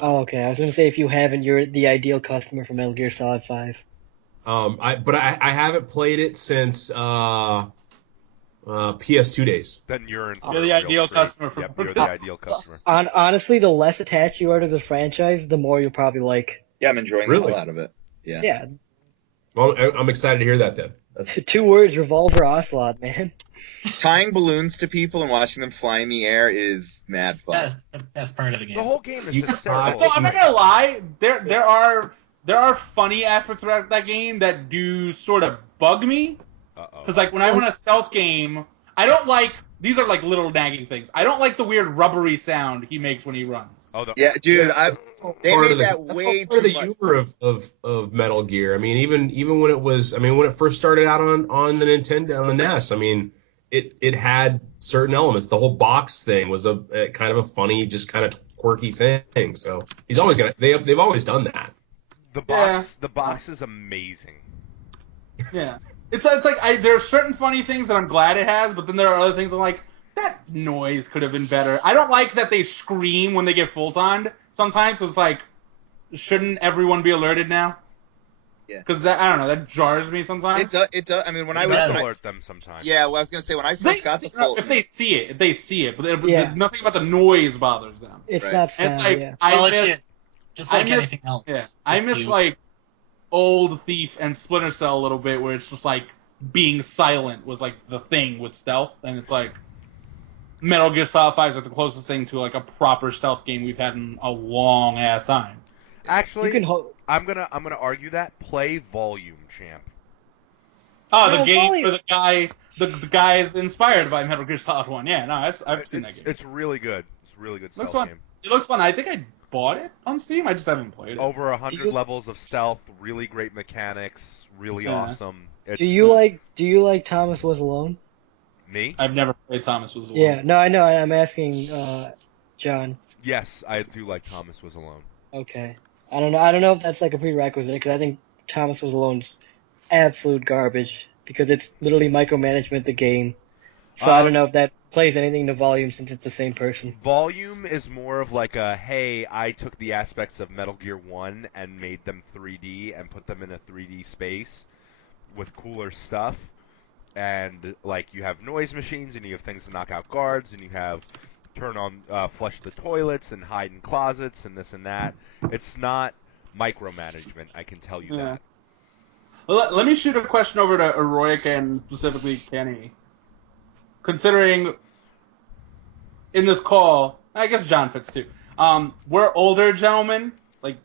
Oh, okay. I was gonna say if you haven't, you're the ideal customer for Metal Gear Solid 5. I haven't played it since PS2 days. Then you're in. You're the ideal customer for Yep, you're the ideal customer. Honestly, the less attached you are to the franchise, the more you'll probably like. Yeah, I'm enjoying the hell out of it. Yeah. Yeah. Well, I'm excited to hear that then. That's... 2 words: Revolver Ocelot, man. Tying balloons to people and watching them fly in the air is mad fun. That's the best part of the game. The whole game is You- hysterical. So I'm not gonna lie, there are funny aspects about that game that do sort of bug me. Uh-oh. Because like when I run a stealth game, I don't like these are like little nagging things. I don't like the weird rubbery sound he makes when he runs. Oh, Yeah, dude, they part made of the, that that's way part of too the much. humor of Metal Gear. I mean, even when it was, I mean, when it first started out on the Nintendo, on the NES, I mean, it had certain elements. The whole box thing was a kind of a funny, just kind of quirky thing. So he's always gonna, they've always done that. the box is amazing. Yeah, it's like there's certain funny things that I'm glad it has, but then there are other things I'm like that noise could have been better. I don't like that they scream when they get full timed sometimes. Cause it's like, shouldn't everyone be alerted now? Yeah. Because that I don't know that jars me sometimes. It does. I mean, when It I does was alert them sometimes. yeah, well, I was gonna say when I first got the full. If they see it, but Yeah. nothing about the noise bothers them. It's Right. not And sound. it's like Yeah. I Well, miss. just like I miss, anything else. Yeah, I miss You- like old Thief and Splinter Cell a little bit, where it's just like being silent was like the thing with stealth, and it's like Metal Gear Solid 5 is like the closest thing to like a proper stealth game we've had in a long ass time. Actually, You can hold. I'm gonna argue that play Volume, champ. Oh, the No, game Volume- where the guy is inspired by Metal Gear Solid 1. Yeah, no, I've seen that game. It's really good. It's a really good Looks stealth fun. game. It looks fun. I think I bought it on Steam. I just haven't played it. Over 100 you- levels of stealth, really great mechanics, really Yeah. awesome. It's, Do you like Thomas Was Alone? me? I've never played Thomas Was Alone. Yeah. No, I know. I'm asking John. Yes, I do like Thomas Was Alone. Okay. I don't know. I don't know if that's like a prerequisite because I think Thomas Was Alone's absolute garbage because it's literally micromanagement the game. So I don't know if that plays anything to Volume since it's the same person. Volume is more of like a, hey, I took the aspects of Metal Gear 1 and made them 3D and put them in a 3D space with cooler stuff. And like you have noise machines and you have things to knock out guards and you have flush the toilets and hide in closets and this and that. It's not micromanagement, I can tell you Yeah. that. Well, let me shoot a question over to Heroic and specifically Kenny. Considering in this call, I guess John fits too. We're older gentlemen. Like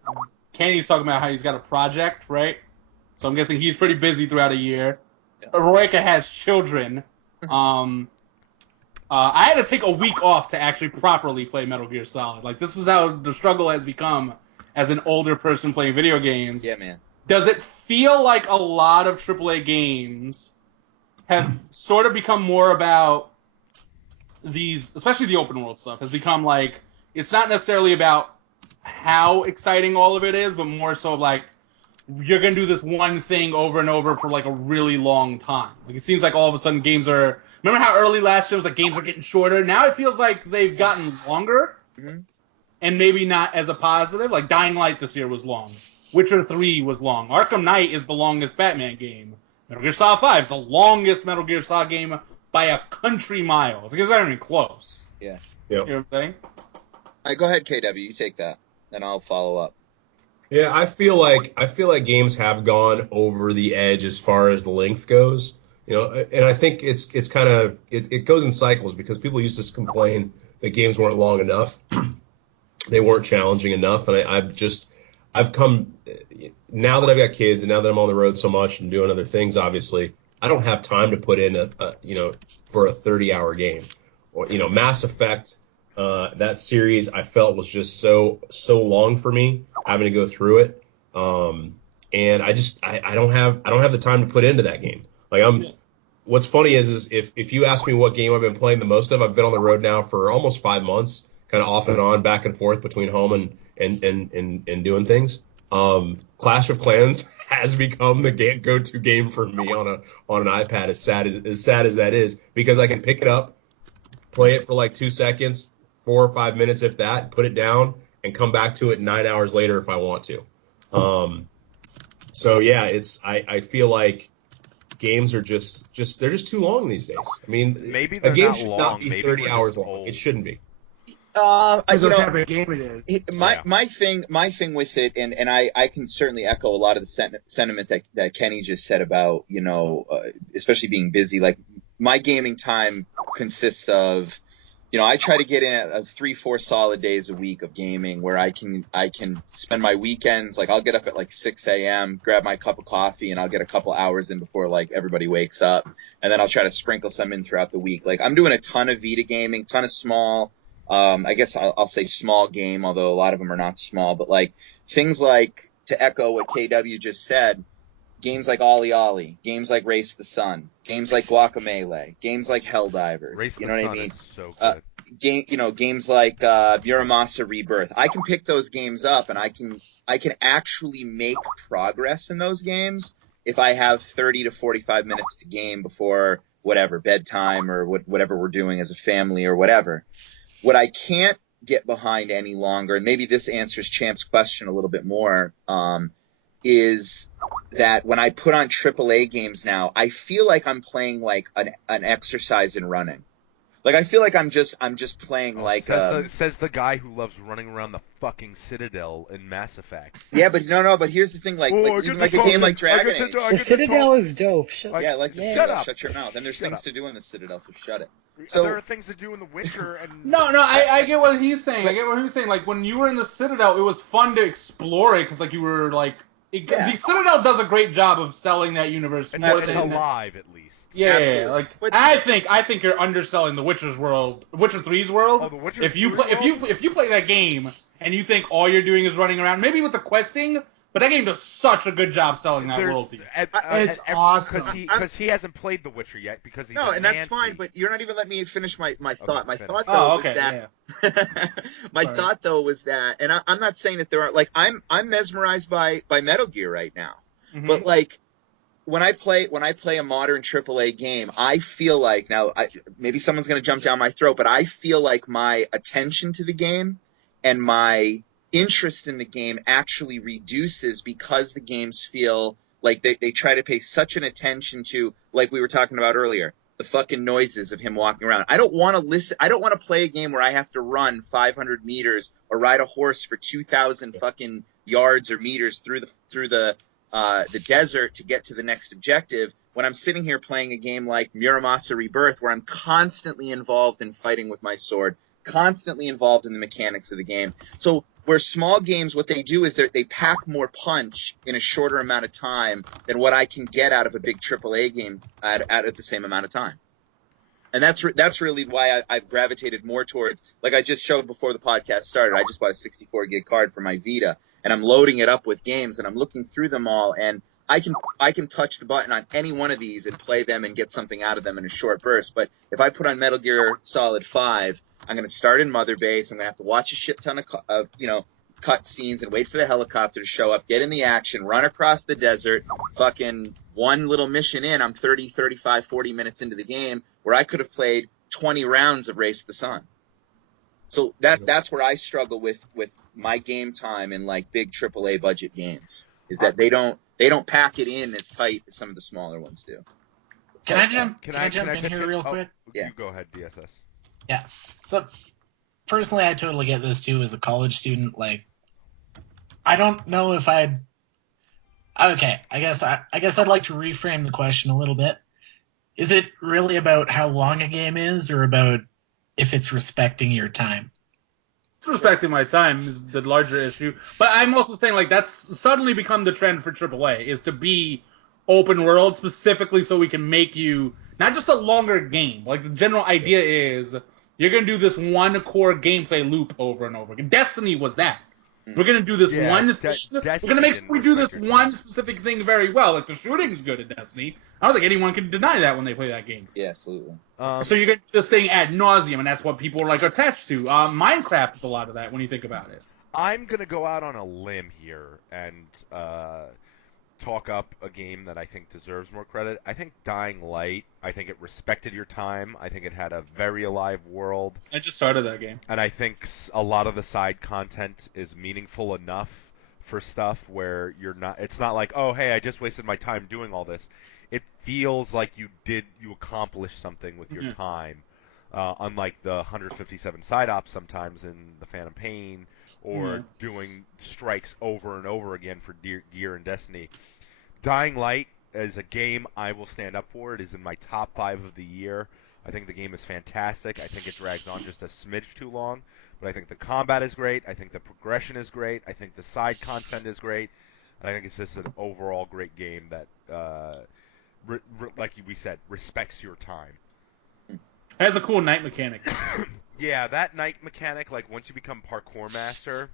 Kenny's talking about how he's got a project, right? So I'm guessing he's pretty busy throughout a year. Yeah. Heroica has children. I had to take a week off to actually properly play Metal Gear Solid. Like this is how the struggle has become as an older person playing video games. Yeah, man. Does it feel like a lot of AAA games have sort of become more about these, especially the open world stuff, has become like, it's not necessarily about how exciting all of it is, but more so like, you're going to do this one thing over and over for like a really long time. Like it seems like all of a sudden games are, remember how early last year was like games are getting shorter? Now it feels like they've gotten longer. Mhm. and maybe not as a positive. Like Dying Light this year was long. Witcher 3 was long. Arkham Knight is the longest Batman game. Metal Gear Solid 5 is the longest Metal Gear Solid game by a country mile. It's not even close. Yeah. Yep. You know what I'm saying? All right, go ahead, KW. You take that, and I'll follow up. Yeah, I feel like games have gone over the edge as far as the length goes. And I think it's kind of it goes in cycles because people used to complain that games weren't long enough, they weren't challenging enough, and I've come now that I've got kids and now that I'm on the road so much and doing other things. Obviously, I don't have time to put in for a 30-hour game, or Mass Effect. That series I felt was just so long for me having to go through it, and I don't have the time to put into that game. Like what's funny is if you ask me what game I've been playing the most of, I've been on the road now for almost 5 months, kind of off and on, back and forth between home and doing things. Clash of Clans has become the go-to game for me on an iPad. As sad as that is, because I can pick it up, play it for like 2 seconds, 4 or 5 minutes, if that, put it down, and come back to it 9 hours later if I want to. So yeah, I feel like games are just they're just too long these days. I mean, Maybe a they're game not should long. not be Maybe 30 we're hours just long. old. It shouldn't be. Because You what know, type of game it is. my thing with it, and I can certainly echo a lot of the sentiment that Kenny just said about especially being busy. Like my gaming time consists of, I try to get in a 3-4 solid days a week of gaming where I can spend my weekends. Like I'll get up at like 6 a.m., grab my cup of coffee, and I'll get a couple hours in before like everybody wakes up, and then I'll try to sprinkle some in throughout the week. Like I'm doing a ton of Vita gaming, ton of small. I guess I'll say small game, although a lot of them are not small, but like things like, to echo what KW just said, games like Ollie Ollie, games like Race the Sun, games like Guacamelee, games like Helldivers. Race You the know what I Sun mean? is so good. Games like Muramasa Rebirth. I can pick those games up and I can actually make progress in those games if I have 30 to 45 minutes to game before whatever bedtime or whatever we're doing as a family or whatever. What I can't get behind any longer, and maybe this answers Champ's question a little bit more, is that when I put on AAA games now, I feel like I'm playing like an exercise in running. Like I feel like I'm just playing like says the guy who loves running around the fucking Citadel in Mass Effect. Yeah, but but here's the thing, like even like a game like Dragon Age. The Citadel is dope. The Citadel. Shut your mouth. And there's things to do in the Citadel, so shut it. So there are things to do in The Witcher, and No, I get what he's saying. I get what he's saying. Like when you were in the Citadel, it was fun to explore it because like you were like the Citadel does a great job of selling that universe. It's alive at least. Yeah, like I think you're underselling the Witcher's world, Witcher 3's world. Oh, the Witcher if you play that game and you think all you're doing is running around, maybe with the questing, but that game does such a good job selling that world to you. It's awesome because he hasn't played The Witcher yet because he's and that's fine. But you're not even letting me finish my thought. My thought though was that thought though was that, and I'm not saying that there aren't, like I'm mesmerized by Metal Gear right now, but like. When I play a modern AAA game, I feel like maybe someone's going to jump down my throat, but I feel like my attention to the game and my interest in the game actually reduces because the games feel like they try to pay such an attention to, like we were talking about earlier, the fucking noises of him walking around. I don't want to listen. I don't want to play a game where I have to run 500 meters or ride a horse for 2,000 fucking yards or meters through the desert to get to the next objective, when I'm sitting here playing a game like Muramasa Rebirth, where I'm constantly involved in fighting with my sword, constantly involved in the mechanics of the game. So where small games, what they do is they pack more punch in a shorter amount of time than what I can get out of a big AAA game at the same amount of time. And that's really why I've gravitated more towards, like I just showed before the podcast started, I just bought a 64 gig card for my Vita, and I'm loading it up with games, and I'm looking through them all, and I can touch the button on any one of these and play them and get something out of them in a short burst. But if I put on Metal Gear Solid 5, I'm going to start in Mother Base. I'm going to have to watch a shit ton of cut scenes and wait for the helicopter to show up, get in the action, run across the desert, fucking one little mission in, I'm 30, 35, 40 minutes into the game where I could have played 20 rounds of Race the Sun. So that's where I struggle with my game time in like big AAA budget games, is that they don't pack it in as tight as some of the smaller ones do. Can I jump in pitch here in? real quick? Yeah. You go ahead, DSS. Yeah. So personally, I totally get this too. As a college student, like, I don't know if I'd. Okay, I guess I'd like to reframe the question a little bit. Is it really about how long a game is, or about if it's respecting your time? Respecting my time is the larger issue, but I'm also saying like that's suddenly become the trend for AAA is to be open world specifically so we can make you not just a longer game. Like the general idea is you're gonna do this one core gameplay loop over and over again. Destiny was that. We're gonna do this one thing. We're gonna make sure we do this one specific thing very well. Like the shooting's good at Destiny. I don't think anyone can deny that when they play that game. Yeah, absolutely. So you're gonna do this thing ad nauseum, and that's what people are like attached to. Minecraft is a lot of that when you think about it. I'm gonna go out on a limb here and talk up a game that I think deserves more credit. I think Dying Light, I think it respected your time. I think it had a very alive world. I just started that game. And I think a lot of the side content is meaningful enough for stuff where it's not like, oh, hey, I just wasted my time doing all this. It feels like you accomplished something with your time. Unlike the 157 side ops sometimes in the Phantom Pain, or doing strikes over and over again for Gear and Destiny. Dying Light is a game I will stand up for. It is in my top 5 of the year. I think the game is fantastic. I think it drags on just a smidge too long, but I think the combat is great. I think the progression is great. I think the side content is great. And I think it's just an overall great game that, like we said, respects your time. It has a cool night mechanic. Yeah, that night mechanic, like once you become parkour master,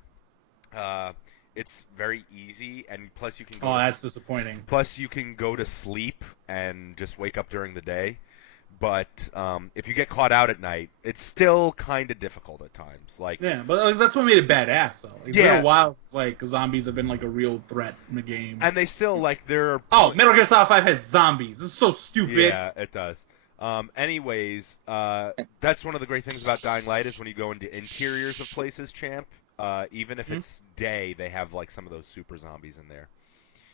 it's very easy, and plus you can go. Oh, that's disappointing. Plus you can go to sleep and just wake up during the day. But if you get caught out at night, it's still kind of difficult at times. Like but that's what made it badass, though. It's been a while since like zombies have been like a real threat in the game. And they still they're. Oh, Metal Gear Solid 5 has zombies. This is so stupid. Yeah, it does. Anyways, that's one of the great things about Dying Light is when you go into interiors of places, champ. Even if it's day, they have like some of those super zombies in there.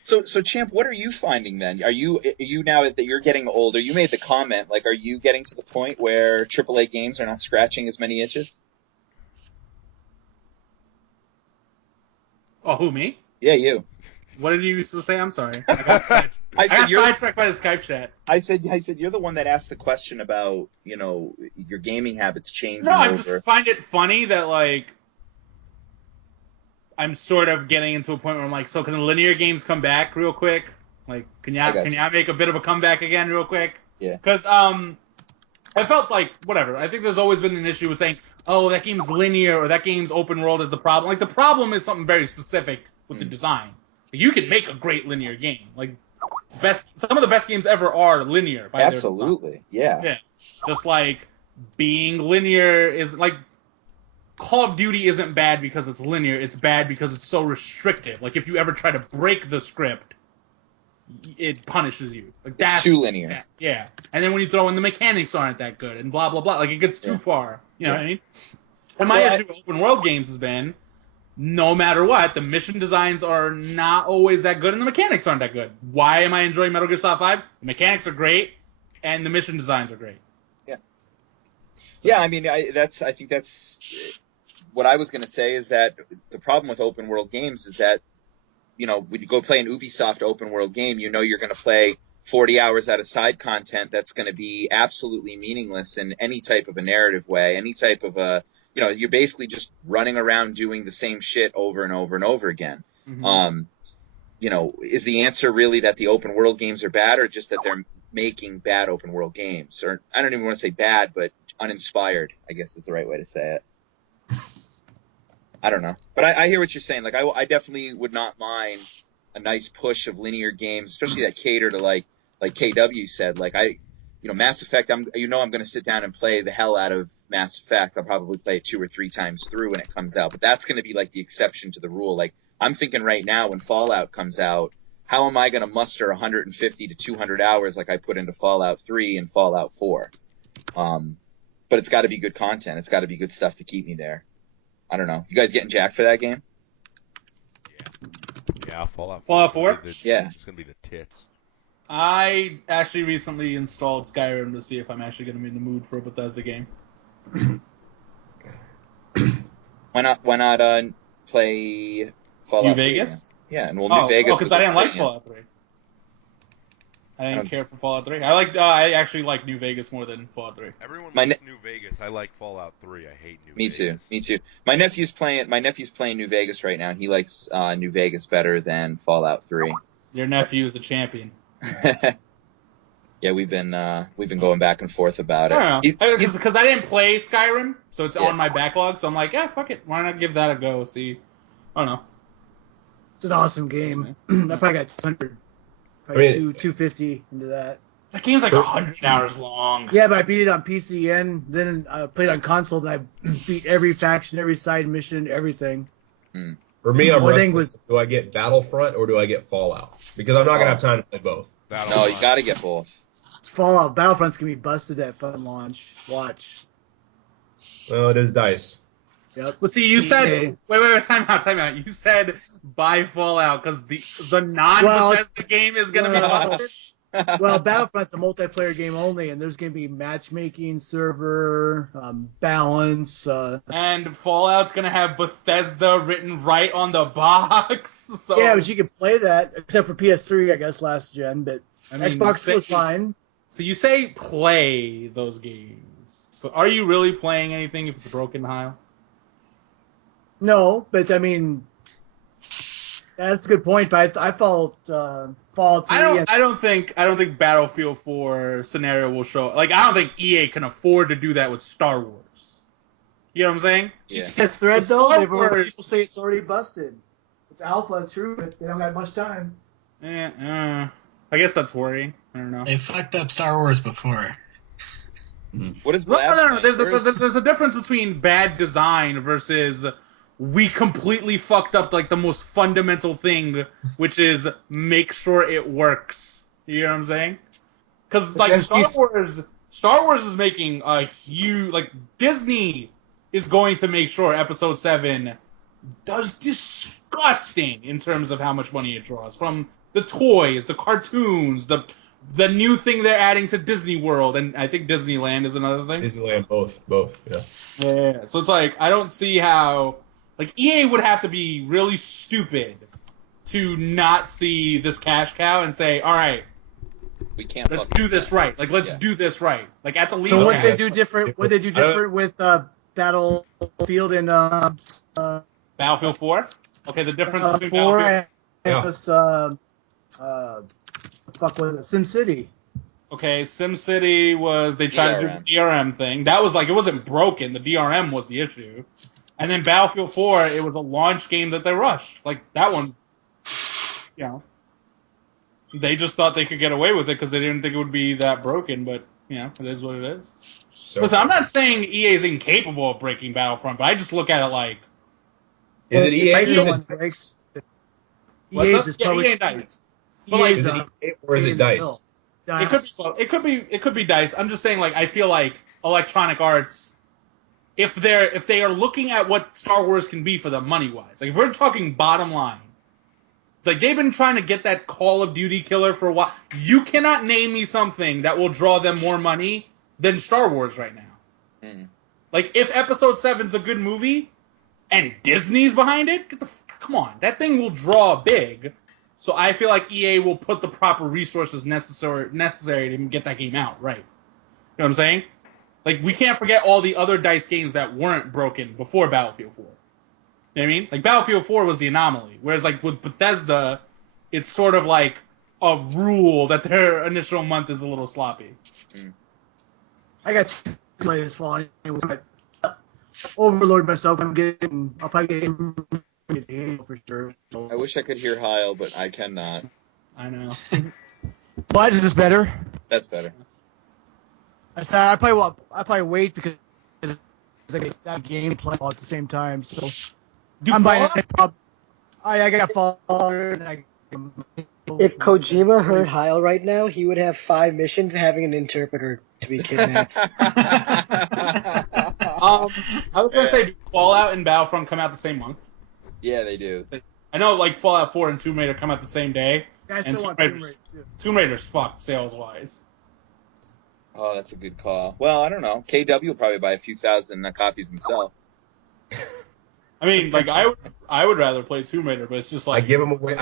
So champ, what are you finding then? Are you now that you're getting older? You made the comment, like, are you getting to the point where AAA games are not scratching as many itches? Oh, who, me? Yeah, you. What did you used to say? I'm sorry. I got sidetracked by the Skype chat. I said you're the one that asked the question about your gaming habits changing. No, I just find it funny that like I'm sort of getting into a point where I'm like, so can the linear games come back real quick? Like, can y'all make a bit of a comeback again real quick? Yeah. Because I felt like whatever. I think there's always been an issue with saying, oh, that game's linear or that game's open world is the problem. Like the problem is something very specific with the design. You can make a great linear game. Like some of the best games ever are linear. By Absolutely, yeah. Just like being linear is like Call of Duty isn't bad because it's linear. It's bad because it's so restrictive. Like if you ever try to break the script, it punishes you. Like it's too linear. Yeah, and then when you throw in the mechanics aren't that good and blah blah blah, like it gets too far. You know what I mean? And my issue with open world games has been, no matter what, the mission designs are not always that good, and the mechanics aren't that good. Why am I enjoying Metal Gear Solid 5? The mechanics are great, and the mission designs are great. Yeah. So. Yeah, I mean, I think that's what I was going to say is that the problem with open world games is that, when you go play an Ubisoft open world game, you're going to play 40 hours out of side content that's going to be absolutely meaningless in any type of a narrative way, any type of a, you're basically just running around doing the same shit over and over and over again. Mm-hmm. Is the answer really that the open world games are bad, or just that they're making bad open world games? Or I don't even want to say bad, but uninspired, I guess is the right way to say it. I don't know. But I hear what you're saying. Like, I definitely would not mind a nice push of linear games, especially that cater to like KW said. Like Mass Effect, I'm going to sit down and play the hell out of Mass Effect. I'll probably play it 2 or 3 times through when it comes out. But that's going to be like the exception to the rule. Like, I'm thinking right now when Fallout comes out, how am I going to muster 150 to 200 hours like I put into Fallout 3 and Fallout 4? But but it's got to be good content. It's got to be good stuff to keep me there. I don't know. You guys getting jacked for that game? Yeah, Fallout 4. Fallout 4? Yeah. It's going to be the tits. I actually recently installed Skyrim to see if I'm actually going to be in the mood for a Bethesda game. Why not play Fallout New 3 Vegas? again? Yeah, and New Vegas because was I didn't like Obsidian. Fallout 3. I didn't care for Fallout 3. I actually like New Vegas more than Fallout 3. Everyone likes New Vegas. I like Fallout 3. I hate New Vegas. Me too. My nephew's playing New Vegas right now, and he likes New Vegas better than Fallout 3. Your nephew is a champion. Yeah, we've been going back and forth about it. I don't know. Because I didn't play Skyrim, so it's on my backlog. So I'm like, yeah, fuck it. Why not give that a go? See, I don't know. It's an awesome game. I probably got 250 into that. That game's like 100 hours long. Yeah, but I beat it on PC and then I played on console, and I beat every faction, every side mission, everything. For me, I'm wrestling. Do I get Battlefront or do I get Fallout? Because I'm not going to have time to play both. No, you got to get both. Fallout, Battlefront's going to be busted at fun launch. Watch. Well, it is DICE. Yep. Well, see, you said... Wait, time out. You said buy Fallout because the non-Bethesda game is going to be busted? Well, Battlefront's a multiplayer game only, and there's going to be matchmaking, server, balance. And Fallout's going to have Bethesda written right on the box. So... Yeah, but you can play that, except for PS3, I guess, last gen, but Xbox was fine. So you say play those games, but are you really playing anything if it's broken, Kyle? No, but I mean, that's a good point. But I felt Fallout 3. I don't think Battlefield 4 scenario will show. Like, I don't think EA can afford to do that with Star Wars. You know what I'm saying? Yeah. The thread though, people say it's already busted. It's alpha, true, but they don't got much time. I guess that's worrying. I don't know. They fucked up Star Wars before. What is No. There's a difference between bad design versus we completely fucked up like the most fundamental thing, which is make sure it works. You know what I'm saying? Because like Star Wars is making a huge Disney is going to make sure Episode 7 does disgusting in terms of how much money it draws from the toys, the cartoons, the new thing they're adding to Disney World, and I think Disneyland is another thing. Disneyland, both, yeah. Yeah. So it's like I don't see how EA would have to be really stupid to not see this cash cow and say, all right, we can't. Let's do this right. Let's do this right. Like at the least. So what they do different? What they do different with Battlefield and Battlefield 4? Okay, the difference between 4 Battlefield and was fuck was it? SimCity. Okay, SimCity was they tried to do the DRM thing. That was it wasn't broken. The DRM was the issue. And then Battlefield 4, it was a launch game that they rushed. Like that one, they just thought they could get away with it because they didn't think it would be that broken. But it is what it is. So listen, I'm not saying EA is incapable of breaking Battlefront, but I just look at it like. Is it EA? EA is EA and DICE. Is it EA or is it DICE? It could be DICE. I'm just saying, I feel like Electronic Arts, if they are looking at what Star Wars can be for them money wise, if we're talking bottom line, they've been trying to get that Call of Duty killer for a while. You cannot name me something that will draw them more money than Star Wars right now. If Episode 7's a good movie and Disney's behind it, come on, that thing will draw big. So I feel like EA will put the proper resources necessary to get that game out right. You know what I'm saying? We can't forget all the other DICE games that weren't broken before Battlefield 4. You know what I mean? Battlefield 4 was the anomaly. Whereas, with Bethesda, it's sort of like a rule that their initial month is a little sloppy. I got to play this fall. Overload myself. I'll probably get for sure. I wish I could hear Heil, but I cannot. I know. Why is this better? That's better. I said I probably wait because I get that game play all at the same time. So I'm buying. I got Fallout and If Kojima heard Heil right now, he would have 5 missions having an interpreter to be kidnapped. I was gonna say, do Fallout and Battlefront come out the same month? Yeah, they do. I know, like Fallout 4 and Tomb Raider come out the same day. I still and want Tomb Raider too. Tomb Raider's fucked sales wise. Oh, that's a good call. Well, I don't know. KW will probably buy a few thousand copies himself. I mean, like I would rather play Tomb Raider, but it's just like I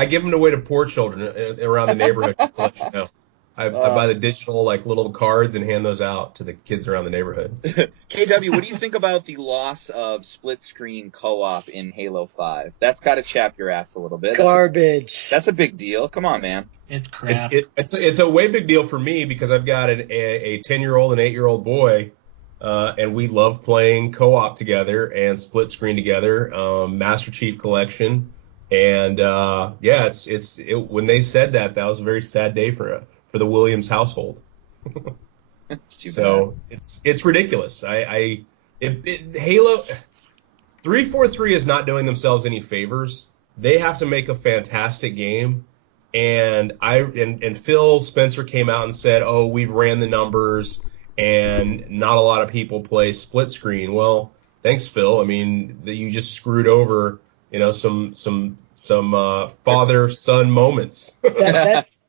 give them away to poor children around the neighborhood. To let you know. I buy the digital like little cards and hand those out to the kids around the neighborhood. KW, what do you think about the loss of split screen co-op in Halo 5? That's got to chap your ass a little bit. Garbage. That's a big deal. Come on, man. It's crap. It's a way big deal for me because I've got a 10-year-old and 8-year-old boy, and we love playing co-op together and split screen together. Master Chief Collection, and when they said that was a very sad day for the Williams household. So it's ridiculous. Halo 343 is not doing themselves any favors. They have to make a fantastic game. And Phil Spencer came out and said, "Oh, we've ran the numbers, and not a lot of people play split screen." Well, thanks, Phil. I mean, you just screwed over, some father-son moments.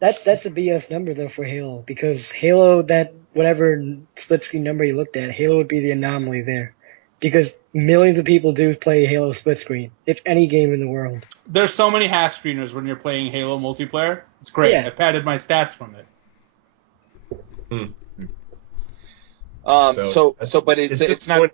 That's a BS number though for Halo, because Halo, that whatever split screen number you looked at, Halo would be the anomaly there, because millions of people do play Halo split screen, if any game in the world. There's so many half screeners when you're playing Halo multiplayer. It's great. Yeah. I've padded my stats from it. But it's not.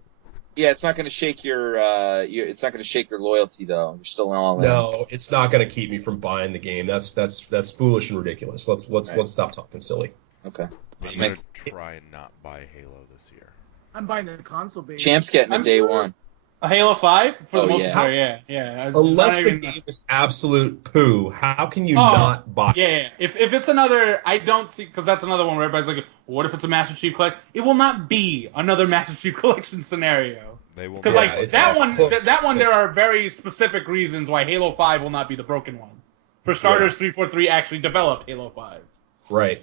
Yeah, it's not going to shake your it's not going to shake your loyalty though. You're still all in. No, it's not going to keep me from buying the game. That's foolish and ridiculous. Let's stop talking silly. Okay. I'm going to try and not buy Halo this year. I'm buying the console, baby. Champ's getting a day one. A Halo 5 for the yeah. multiplayer, yeah. Unless the game is absolute poo, how can you not buy it? Yeah. If it's another, I don't see, because that's another one where everybody's like, what if it's a Master Chief Collection? It will not be another Master Chief Collection scenario. They will. Because that one, there are very specific reasons why Halo 5 will not be the broken one. For starters, 343 actually developed Halo 5. Right.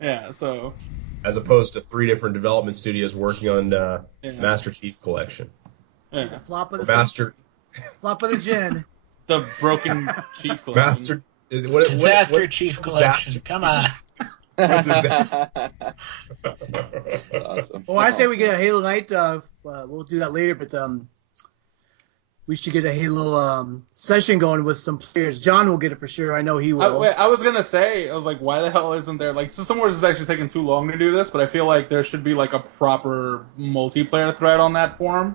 Yeah, so. As opposed to 3 different development studios working on Master Chief Collection. Yeah. The flop of the flop of the gin. The broken Chief Collection. Master Disaster Chief Collection. Come on. That's awesome. Well, I say we get a Halo night. We'll do that later, but we should get a Halo session going with some players. John will get it for sure. I know he will. I was gonna say, I was like, why the hell isn't there like System Wars is actually taking too long to do this? But I feel like there should be like a proper multiplayer thread on that forum.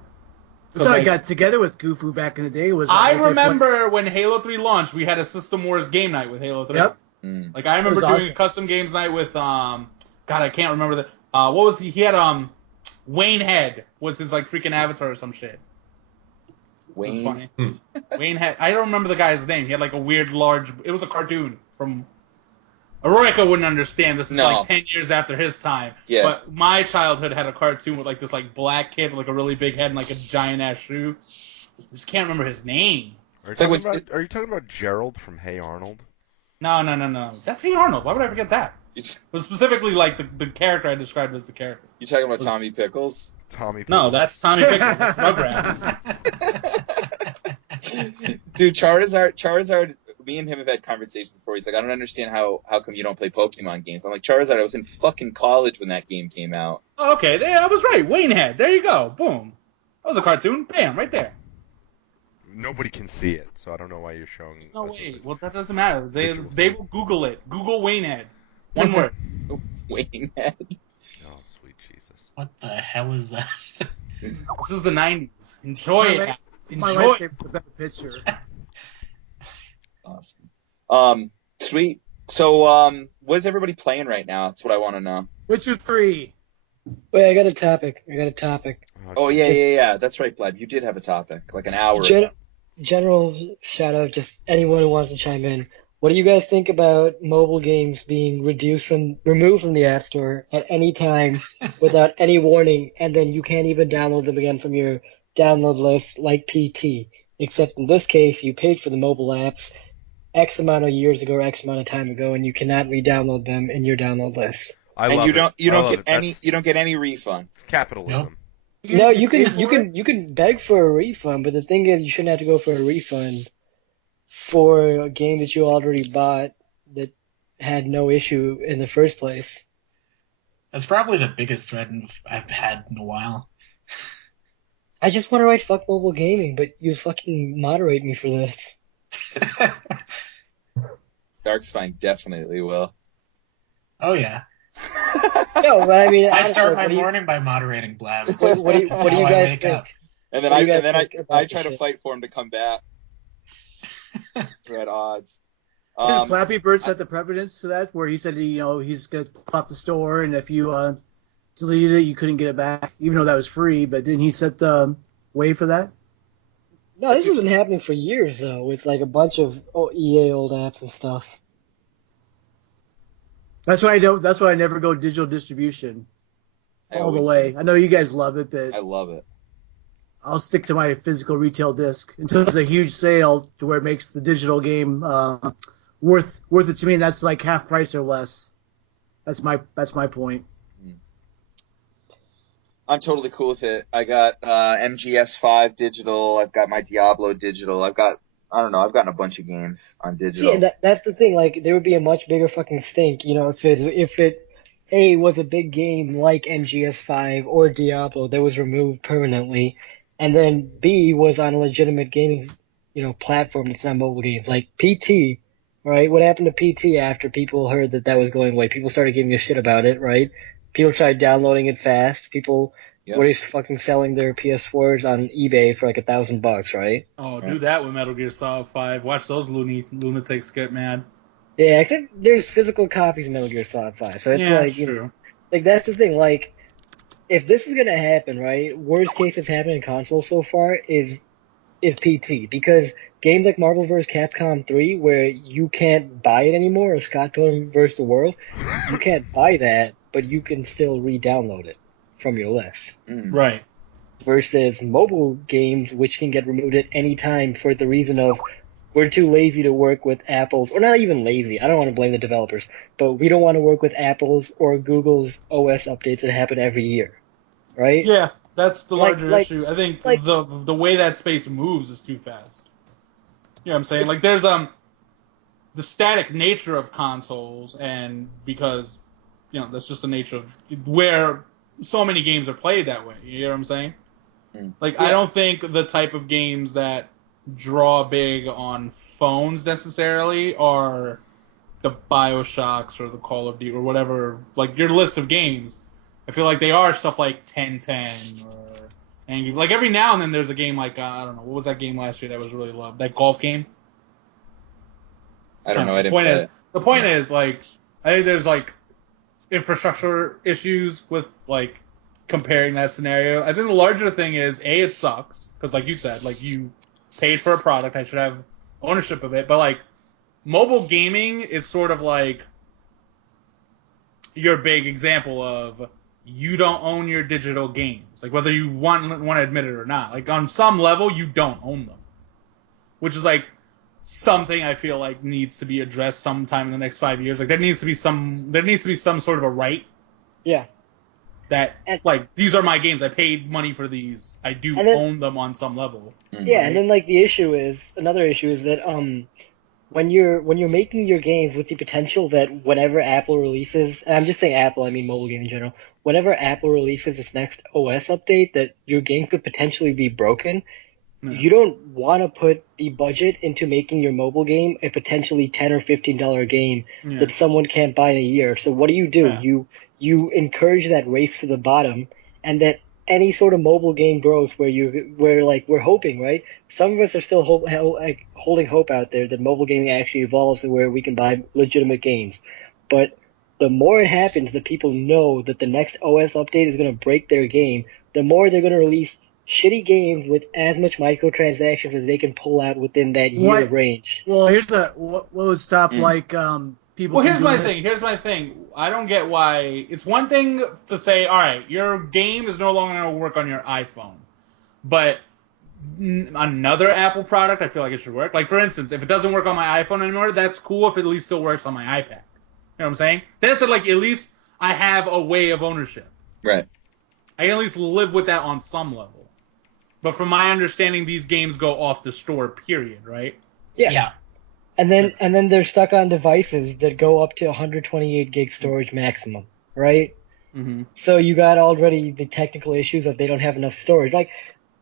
That's how I got together with Gufu back in the day. I remember when Halo 3 launched, we had a System Wars game night with Halo 3. Yep. Like I remember doing a custom games night with God, I can't remember the what was he had Wayne Head was his like freaking avatar or some shit. Wayne. Funny. Wayne Head. I don't remember the guy's name. He had like a weird large. It was a cartoon from. Aroika wouldn't understand. This is like 10 years after his time. Yeah. But my childhood had a cartoon with like this like black kid with like a really big head and like a giant ass shoe. I just can't remember his name. Are you talking about Gerald from Hey Arnold? No. That's Hey Arnold. Why would I forget that? It was specifically like the character I described as the character. You talking about Tommy Pickles? Tommy Pickles. No, that's Tommy Pickles. That's Rugrats. Dude, Charizard, me and him have had conversations before. He's like, I don't understand how come you don't play Pokemon games. I'm like, Charizard, I was in fucking college when that game came out. Oh, okay, I was right. Wayne Head. There you go. Boom. That was a cartoon. Bam, right there. Nobody can see it, so I don't know why you're showing. There's no way. Well, that doesn't matter. They will Google it. Google Wayne Head. One word. Wayne Head. Oh, sweet Jesus. What the hell is that? This is the 90s. Enjoy it. My Enjoy lightsaber's a better picture. Awesome. Sweet. So, what is everybody playing right now? That's what I want to know. Witcher 3. Wait, I got a topic. Oh, yeah. That's right, Blab. You did have a topic, like an hour. General shout out, just anyone who wants to chime in. What do you guys think about mobile games being removed from the App Store at any time without any warning, and then you can't even download them again from your download list like PT? Except in this case, you paid for the mobile apps, X amount of years ago or X amount of time ago, and you cannot re-download them in your download list. I And love you it. don't you I don't love get it. any That's you don't get any refund. it's capitalism. No, you pay can for it? you can beg for a refund, but the thing is, you shouldn't have to go for a refund for a game that you already bought that had no issue in the first place. That's probably the biggest threat I've had in a while. I just want to write fuck mobile gaming, but you fucking moderate me for this. Darkspine definitely will. Oh yeah. No, but I mean, I honestly, start like, my what do you morning by moderating Blab. what do you That's what do how you I guys wake think? up. And then What do you guys I think about try to this shit? fight for him to come back. We're at odds. Did Flappy Bird set the precedence to that, where he said he's gonna put off the store, and if you deleted it, you couldn't get it back, even though that was free. But didn't he set the way for that? No, this has been happening for years though, with like a bunch of EA old apps and stuff. That's why I don't. That's why I never go digital distribution all the way. I know you guys love it, but I love it. I'll stick to my physical retail disc until it's a huge sale to where it makes the digital game worth it to me. And that's like half price or less. That's my point. I'm totally cool with it. I got MGS5 digital. I've got my Diablo digital. I've gotten a bunch of games on digital. See, and that's the thing. Like, there would be a much bigger fucking stink, if it A was a big game like MGS5 or Diablo that was removed permanently, and then B was on a legitimate gaming, platform that's not mobile games. Like PT, right? What happened to PT after people heard that was going away? People started giving a shit about it, right? People tried downloading it fast. People were fucking selling their PS4s on eBay for like $1,000, right? Oh, do that with Metal Gear Solid 5. Watch those lunatics get mad. Yeah, except there's physical copies of Metal Gear Solid 5, so it's like, true. like that's the thing. Like, if this is gonna happen, right? Worst case that's happened in console so far is PT, because games like Marvel vs. Capcom 3, where you can't buy it anymore, or Scott Pilgrim vs. the World, you can't buy that, but you can still re-download it from your list. Right. Versus mobile games, which can get removed at any time for the reason of we're too lazy to work with Apple's, or not even lazy, I don't want to blame the developers, but we don't want to work with Apple's or Google's OS updates that happen every year, right? Yeah, that's the Like, larger issue. I think the way that space moves is too fast. You know what I'm saying? Like, there's the static nature of consoles, and because that's just the nature of where so many games are played that way. You know what I'm saying? Like, I don't think the type of games that draw big on phones necessarily are the BioShocks or the Call of Duty or whatever, like your list of games. I feel like they are stuff like 1010 or Angry. Like, every now and then there's a game like, I don't know, what was that game last year that was really loved? That golf game? I don't know. I didn't play it. The point is, like, I think there's, like, infrastructure issues with, like, comparing that scenario. I think the larger thing is, A, it sucks, because, like you said, like, you paid for a product, I should have ownership of it, but, like, mobile gaming is sort of like your big example of you don't own your digital games. Like, whether you want to admit it or not. Like, on some level, you don't own them. Which is, like, something I feel like needs to be addressed sometime in the next 5 years. Like, there needs to be some sort of a right. Yeah. That, like, these are my games. I paid money for these. I do own them on some level. Yeah, right? And then, like, another issue is that, when you're making your games with the potential that whenever Apple releases, and I'm just saying Apple, I mean mobile game in general, whenever Apple releases its next OS update, that your game could potentially be broken, you don't want to put the budget into making your mobile game a potentially $10 or $15 game that someone can't buy in a year. So what do? You encourage that race to the bottom, and that any sort of mobile game growth we're hoping, right? Some of us are still holding hope out there that mobile gaming actually evolves to where we can buy legitimate games. But the more it happens that people know that the next OS update is going to break their game, the more they're going to release shitty games with as much microtransactions as they can pull out within that year range. Well, what would stop people? Well, here's my thing. I don't get why. It's one thing to say, all right, your game is no longer going to work on your iPhone, but another Apple product, I feel like it should work. Like, for instance, if it doesn't work on my iPhone anymore, that's cool if it at least still works on my iPad. You know what I'm saying? Then it's like, at least I have a way of ownership. Right. I can at least live with that on some level. But from my understanding, these games go off the store, period, right? Yeah. And then they're stuck on devices that go up to 128 gig storage maximum, right? Mm-hmm. So you got already the technical issues of they don't have enough storage. Like,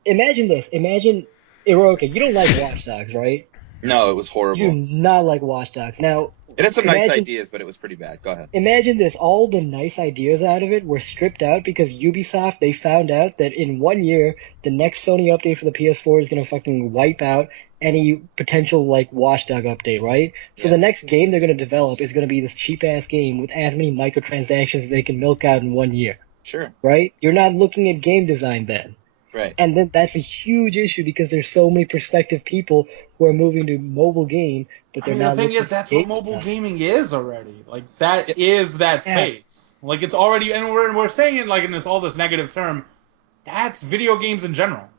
imagine this. Imagine, okay, you don't like Watch Dogs, right? No, it was You do horrible. not like Watch Dogs. Now, It had some nice imagine, ideas, but it was pretty bad. Go ahead. imagine this. All the nice ideas out of it were stripped out because Ubisoft, they found out that in 1 year, the next Sony update for the PS4 is going to fucking wipe out any potential, like, Watch Dog update, right? So Yeah. the next game they're going to develop is going to be this cheap-ass game with as many microtransactions as they can milk out in 1 year, Sure. right? You're not looking at game design then. Right. And then that's a huge issue because there's so many prospective people who are moving to mobile game, but they're I mean, not the thing looking is, that's at what game mobile design. gaming is already. Like, that is that Yeah. space. Like, it's already, and we're saying it like in all this negative term, that's video games in general.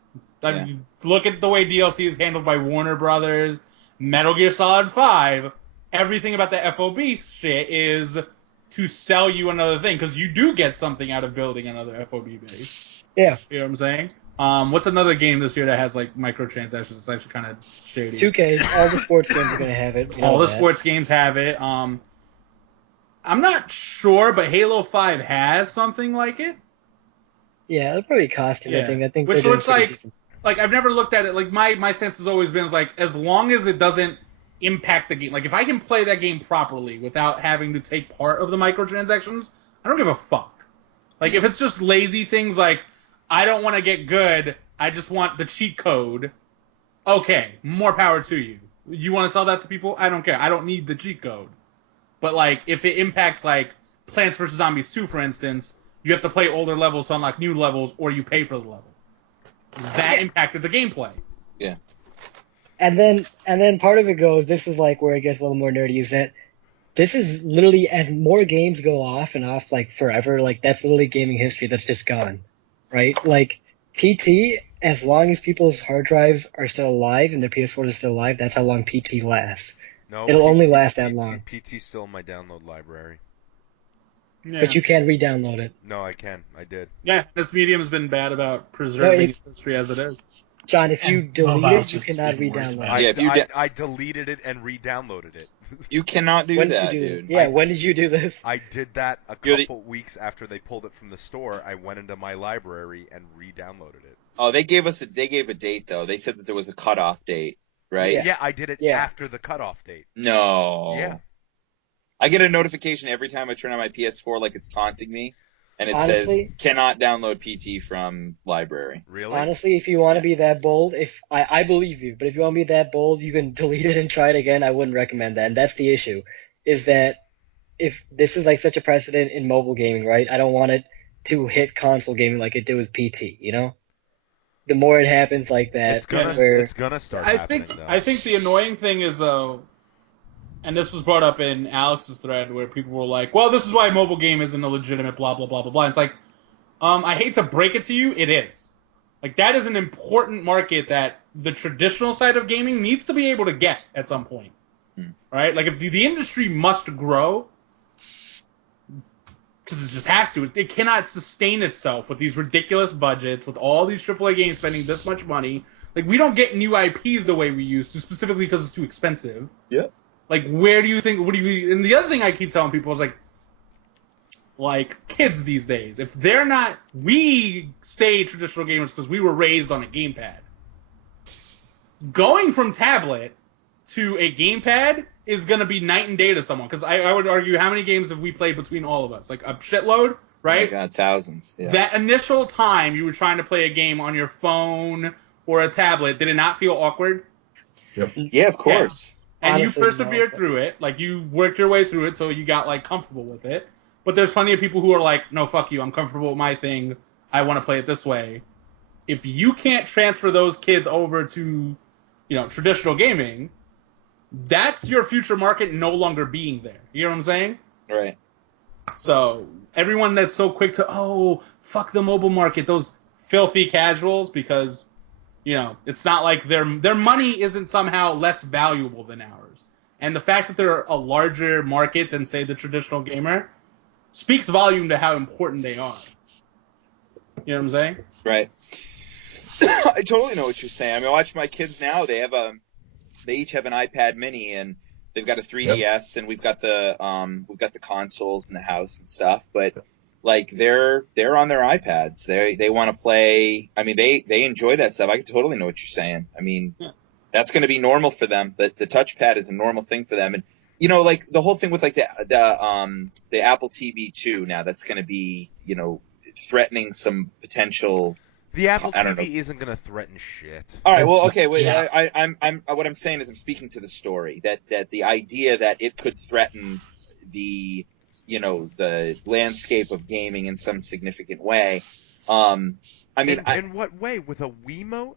I mean, look at the way DLC is handled by Warner Brothers, Metal Gear Solid 5. Everything about the FOB shit is to sell you another thing, because you do get something out of building another FOB base. Yeah. You know what I'm saying? What's another game this year that has, like, microtransactions? It's actually kind of shady. 2K, all the sports games are going to have it. We know All the that. sports games have it. I'm not sure, but Halo 5 has something like it. Yeah, it'll probably cost you nothing. I think Which they're doing looks pretty decent. like I've never looked at it. Like my sense has always been like, as long as it doesn't impact the game. Like, if I can play that game properly without having to take part of the microtransactions, I don't give a fuck. Like, if it's just lazy things like, I don't want to get good, I just want the cheat code, okay, more power to you. You want to sell that to people? I don't care. I don't need the cheat code. But, like, if it impacts, like, Plants vs. Zombies 2, for instance, you have to play older levels to unlock new levels, or you pay for the level. That impacted the gameplay. Yeah. And then part of it goes, this is like where it gets a little more nerdy, is that this is literally, as more games go off and off, like, forever, like, that's literally gaming history that's just gone, right? Like, PT, as long as people's hard drives are still alive and their PS4 is still alive, that's how long PT lasts. No, It'll only last that long. PT's still in my download library. Yeah. But you can't re-download it. No, I can. I did. Yeah, this medium has been bad about preserving its history as it is. John, if you And delete mobile's it, you just cannot even worse re-download about it. Yeah, if you I deleted it and re-downloaded it. You cannot do When that, did you do dude. this? Yeah, when did you do this? I did that a You're the- couple weeks after they pulled it from the store. I went into my library and re-downloaded it. Oh, they gave a date though. They said that there was a cutoff date, right? Yeah. Yeah, I did it Yeah. after the cutoff date. No. Yeah. I get a notification every time I turn on my PS4 like it's taunting me, and it Honestly- says cannot download PT from library. Really? Honestly, if you want to be that bold, if I believe you, but if you want to be that bold, you can delete it and try it again. I wouldn't recommend that. And that's the issue, is that if this is like such a precedent in mobile gaming, right? I don't want it to hit console gaming like it did with PT, you know? The more it happens like that, It's gonna where it's gonna start happening though. I think the annoying thing is, though, and this was brought up in Alex's thread where people were like, well, this is why mobile game isn't a legitimate blah blah blah blah blah. It's like, I hate to break it to you, it is. Like, that is an important market that the traditional side of gaming needs to be able to get at some point. Right? Like, if the industry must grow, because it just has to, it cannot sustain itself with these ridiculous budgets, with all these AAA games spending this much money. Like, we don't get new IPs the way we used to, specifically because it's too expensive. Yep. Like, where do you think, and the other thing I keep telling people is, like kids these days, if they're not, we stay traditional gamers because we were raised on a gamepad. Going from tablet to a gamepad is going to be night and day to someone, because I would argue, how many games have we played between all of us? Like, a shitload, right? Oh my God, thousands. Yeah. That initial time you were trying to play a game on your phone or a tablet, did it not feel awkward? Yeah, of course. And Honestly, you persevered no. through it. Like, you worked your way through it till you got, like, comfortable with it. But there's plenty of people who are like, no, fuck you, I'm comfortable with my thing, I want to play it this way. If you can't transfer those kids over to, traditional gaming, that's your future market no longer being there. You know what I'm saying? Right. So, everyone that's so quick to, fuck the mobile market, those filthy casuals, because, It's not like their money isn't somehow less valuable than ours. And the fact that they're a larger market than, say, the traditional gamer speaks volume to how important they are. You know what I'm saying? Right. I totally know what you're saying. I mean, I watch my kids now. They each have an iPad Mini, and they've got a 3DS, and we've got the consoles in the house and stuff. But like they're on their iPads. They want to play. I mean, they enjoy that stuff. I totally know what you're saying. I mean, that's going to be normal for them. The touchpad is a normal thing for them, and like the whole thing with like the Apple TV 2 now, that's going to be threatening some potential. The Apple TV isn't going to threaten shit. All right. Well, okay. Wait. Yeah. I'm. What I'm saying is, I'm speaking to the story that the idea that it could threaten the landscape of gaming in some significant way. I mean, in what way? With a Wiimote?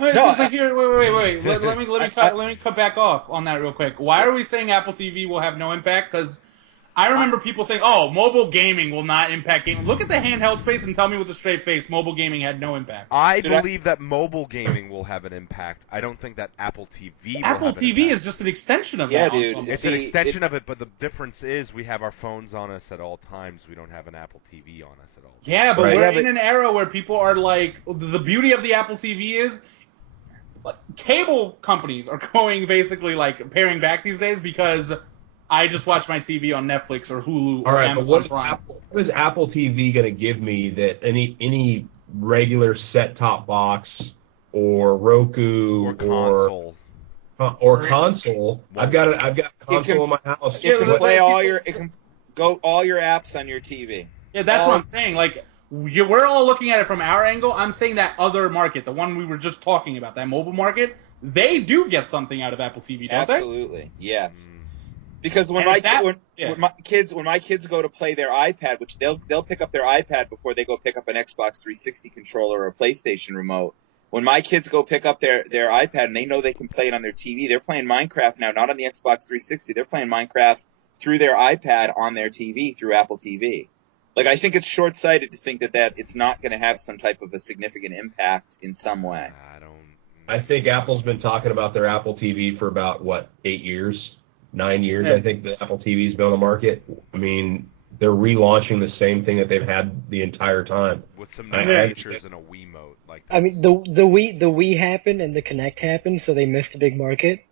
Wait, No, wait. Let me cut back off on that real quick. Why are we saying Apple TV will have no impact? Because I remember people saying, "Oh, mobile gaming will not impact gaming." Look at the handheld space and tell me with a straight face, mobile gaming had no impact. I believe that mobile gaming will have an impact. I don't think that Apple TV will have an impact. Apple TV is just an extension of that. Yeah, dude. It's an extension of it, but the difference is we have our phones on us at all times. We don't have an Apple TV on us at all times. Yeah, but we're in an era where people are like, the beauty of the Apple TV is cable companies are going basically like paring back these days because I just watch my TV on Netflix or Hulu or Amazon Prime. What is Apple TV going to give me that any regular set-top box or Roku or console? Or console? I've got console in my house. It can play it can go all your apps on your TV. Yeah, that's what I'm saying. Like, we're all looking at it from our angle. I'm saying that other market, the one we were just talking about, that mobile market, they do get something out of Apple TV, don't they? Absolutely, yes. Because when my kids go to play their iPad, which they'll pick up their iPad before they go pick up an Xbox 360 controller or a PlayStation remote. When my kids go pick up their iPad and they know they can play it on their TV, they're playing Minecraft now, not on the Xbox 360. They're playing Minecraft through their iPad on their TV through Apple TV. Like, I think it's short-sighted to think that it's not going to have some type of a significant impact in some way. I think Apple's been talking about their Apple TV for about, 8 years? 9 years, I think the Apple TV's been on the market. I mean, they're relaunching the same thing that they've had the entire time. With some new features and a Wiimote. I mean, the Wii happened and the Kinect happened, so they missed a big market.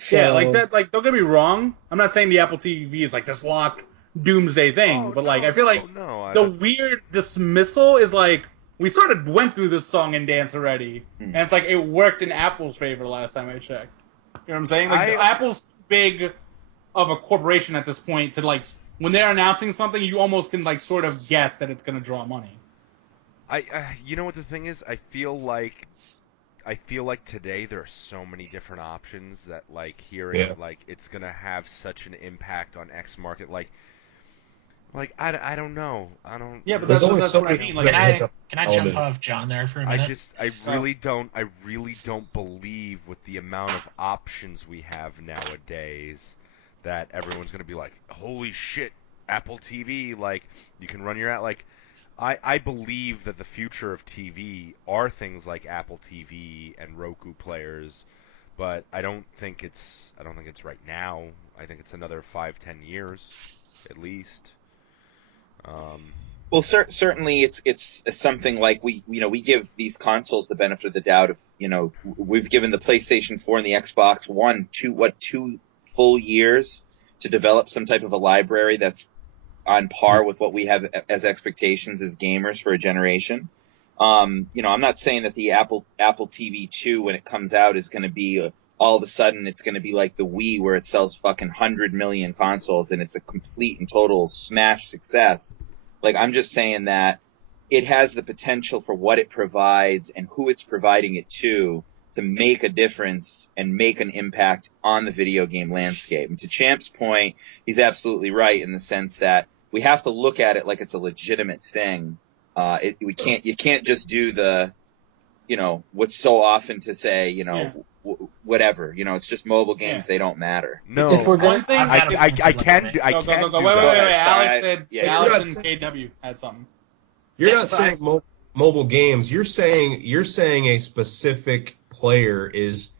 So... Yeah, like that. Like, don't get me wrong. I'm not saying the Apple TV is like this locked doomsday thing, but like I feel like the weird dismissal is like we sort of went through this song and dance already, and it's like it worked in Apple's favor last time I checked. You know what I'm saying? Like Apple's too big of a corporation at this point to like when they're announcing something, you almost can like sort of guess that it's going to draw money. You know what the thing is? I feel like today there are so many different options that like hearing like it's going to have such an impact on X market Like I don't know. I don't. Yeah, but that's what I mean. Like, can I jump off John there for a minute? I really don't believe with the amount of options we have nowadays that everyone's gonna be like, holy shit, Apple TV. Like you can run your ad. Like I believe that the future of TV are things like Apple TV and Roku players, but I don't think it's right now. I think it's another 5-10 years at least. Well, certainly it's something like we give these consoles the benefit of the doubt of, we've given the PlayStation 4 and the Xbox One 2 full years to develop some type of a library that's on par with what we have as expectations as gamers for a generation. I'm not saying that the Apple TV 2 when it comes out is going to be all of a sudden it's going to be like the Wii where it sells fucking 100 million consoles and it's a complete and total smash success. Like, I'm just saying that it has the potential for what it provides and who it's providing it to make a difference and make an impact on the video game landscape. And to Champ's point, he's absolutely right in the sense that we have to look at it like it's a legitimate thing. You can't just do the, what's so often to say, whatever, it's just mobile games. They don't matter. No, if we're going, I can do. Wait. Alex and KW had something. You're not saying mobile games, you're saying a specific player is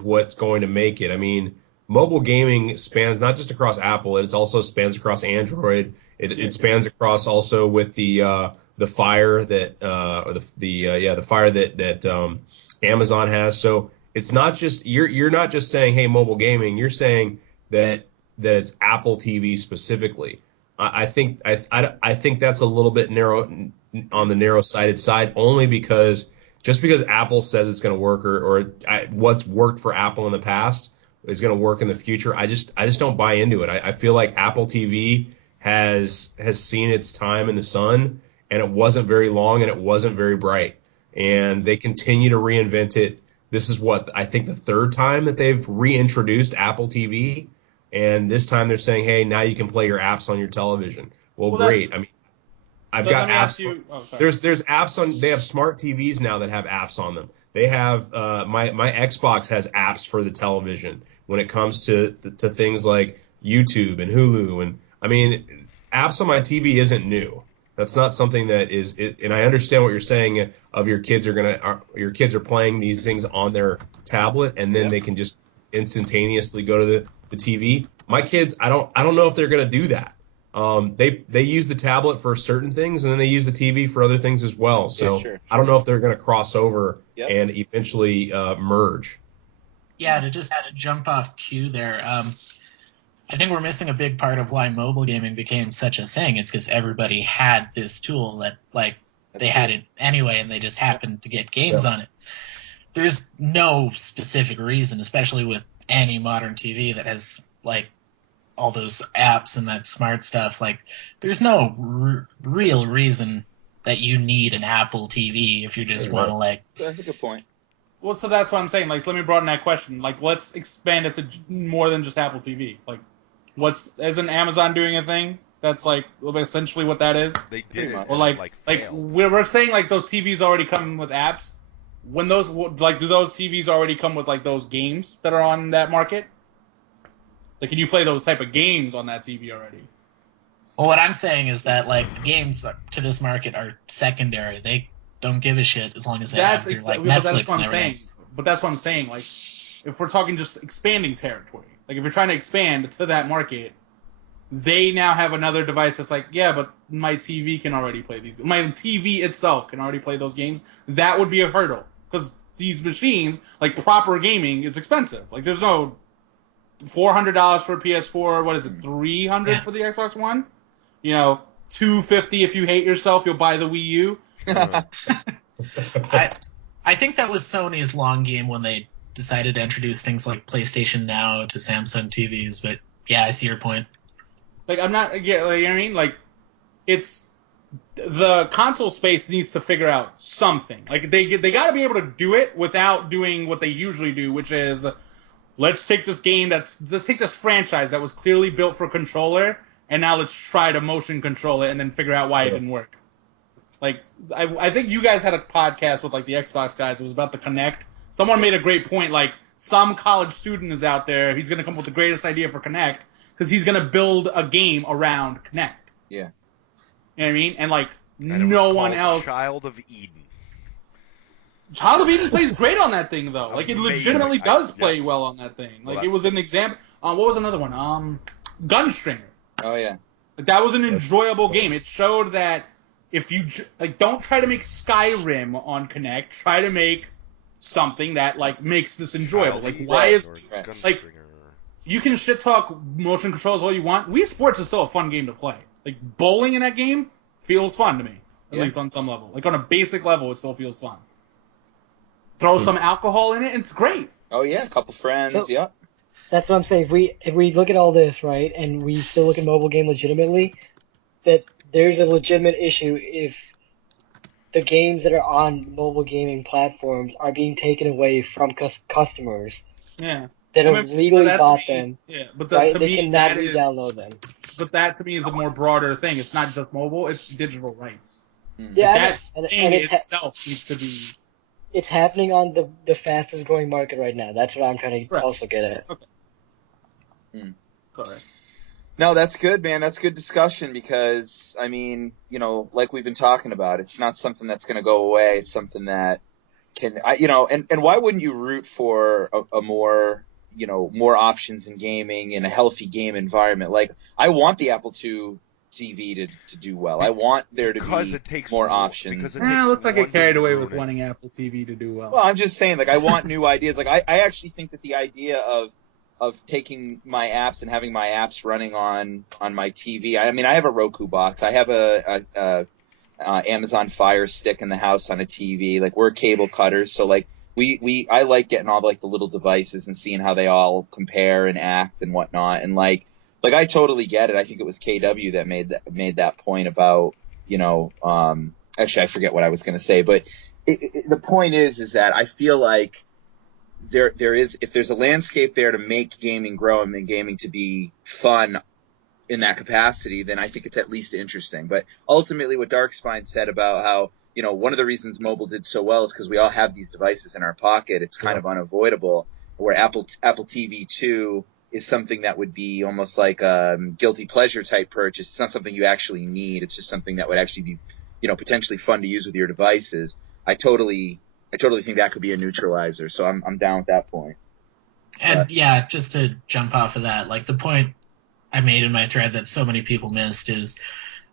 what's going to make it. I mean, mobile gaming spans not just across Apple, it also spans across Android. It spans across also with the Fire that or the Fire that Amazon has. So it's not just you're not just saying, hey, mobile gaming. You're saying that it's Apple TV specifically. I think that's a little bit narrow on the narrow-sided side, only because just because Apple says it's going to work, or what's worked for Apple in the past is going to work in the future. I just don't buy into it. I feel like Apple TV has seen its time in the sun, and it wasn't very long, and it wasn't very bright, and they continue to reinvent it. This is what I think the third time that they've reintroduced Apple TV, and this time they're saying, hey, now you can play your apps on your television. Well, great. I mean, I've got apps. There's apps on. They have smart TVs now that have apps on them. They have my Xbox has apps for the television when it comes to things like YouTube and Hulu, and I mean, apps on my TV isn't new. That's not something that is. And I understand what you're saying. Of your kids are playing these things on their tablet, and then they can just instantaneously go to the TV. My kids, I don't know if they're going to do that. They use the tablet for certain things, and then they use the TV for other things as well. So sure. I don't know if they're going to cross over and eventually merge. Yeah, to just jump off cue there, I think we're missing a big part of why mobile gaming became such a thing. It's because everybody had this tool that, like, they had it anyway, and they just happened to get games on it. There's no specific reason, especially with any modern TV that has, like, all those apps and that smart stuff. Like, there's no real reason that you need an Apple TV if you just want to, like... That's a good point. Well, so that's what I'm saying. Like, let me broaden that question. Like, let's expand it to more than just Apple TV. Like, isn't Amazon doing a thing that's, like, essentially what that is? They did it. Or, like we're saying, like, those TVs already come with apps. When those, like, do those TVs already come with, like, those games that are on that market? Like, can you play those type of games on that TV already? Well, what I'm saying is that, like, the games to this market are secondary. They don't give a shit as long as they have their, like, Netflix and everything. But that's what I'm saying. Like, if we're talking just expanding territory, like, if you're trying to expand to that market, they now have another device that's like, yeah, but my TV can already play these. My TV itself can already play those games. That would be a hurdle. Because these machines, like, proper gaming is expensive. Like, there's no $400 for a PS4. What is it? $300 for the Xbox One. You know, $250 if you hate yourself, you'll buy the Wii U. I think that was Sony's long game when they decided to introduce things like PlayStation Now to Samsung TVs. But yeah, I see your point. Like, I'm not, like, you know what I mean? Like, it's the console space needs to figure out something. Like, they got to be able to do it without doing what they usually do, which is, let's take this franchise that was clearly built for controller, and now let's try to motion control it and then figure out why it didn't work. Like, I think you guys had a podcast with, like, the Xbox guys. It was about the Kinect. Someone made a great point. Like, some college student is out there. He's going to come up with the greatest idea for Kinect because he's going to build a game around Kinect. Yeah. You know what I mean? And, like, no one else. Child of Eden. Child of Eden plays great on that thing, though. Like, it legitimately does play well on that thing. Like, it was an example. What was another one? Gunstringer. Oh, yeah. Like, that was an enjoyable game. It showed that if you, like, don't try to make Skyrim on Kinect. Try to make something that, like, makes this enjoyable. Like, why is, like, you can shit talk motion controls all you want. Wii Sports is still a fun game to play. Like, bowling in that game feels fun to me. At least on some level. Like, on a basic level, it still feels fun. Throw some alcohol in it, and it's great. Oh, yeah, a couple friends, So, that's what I'm saying. If we look at all this, right, and we still look at mobile game legitimately, that there's a legitimate issue if the games that are on mobile gaming platforms are being taken away from customers that have legally bought them. Yeah, but right? To they me, cannot re-download them. But that to me is a more broader thing. It's not just mobile; it's digital rights. Yeah, that thing itself needs to be. It's happening on the fastest growing market right now. That's what I'm trying to also get at. Okay. Sorry. No, that's good, man. That's good discussion because, I mean, like we've been talking about, it's not something that's going to go away. It's something that and why wouldn't you root for a more, more options in gaming and a healthy game environment? Like, I want the Apple II TV to do well. I want there to Because be it takes more one- options. because it takes Let's not one get carried to away ruin with it. wanting Apple TV to do well. Well, I'm just saying, like, I want new ideas. Like, I actually think that the idea of taking my apps and having my apps running on my TV. I mean, I have a Roku box. I have a Amazon Fire Stick in the house on a TV. Like, we're cable cutters, so like I like getting all like the little devices and seeing how they all compare and act and whatnot. And like I totally get it. I think it was KW that made that point about actually I forget what I was going to say, but the point is that I feel like there is, if there's a landscape there to make gaming grow and make gaming to be fun in that capacity, then I think it's at least interesting. But ultimately, what Darkspine said about how, one of the reasons mobile did so well is because we all have these devices in our pocket. It's kind of unavoidable. Where Apple TV 2 is something that would be almost like a guilty pleasure type purchase. It's not something you actually need. It's just something that would actually be, potentially fun to use with your devices. I totally think that could be a neutralizer. So I'm down with that point. And yeah, just to jump off of that, like the point I made in my thread that so many people missed is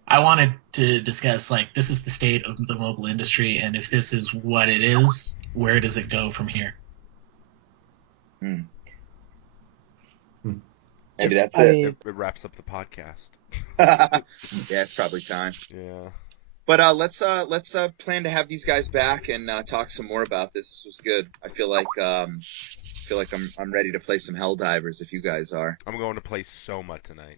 I wanted to discuss, like, this is the state of the mobile industry, and if this is what it is, where does it go from here? Maybe that's it. It wraps up the podcast. Yeah, it's probably time. Yeah. But let's plan to have these guys back and talk some more about this. This was good. I feel like I'm ready to play some Helldivers if you guys are. I'm going to play Soma tonight.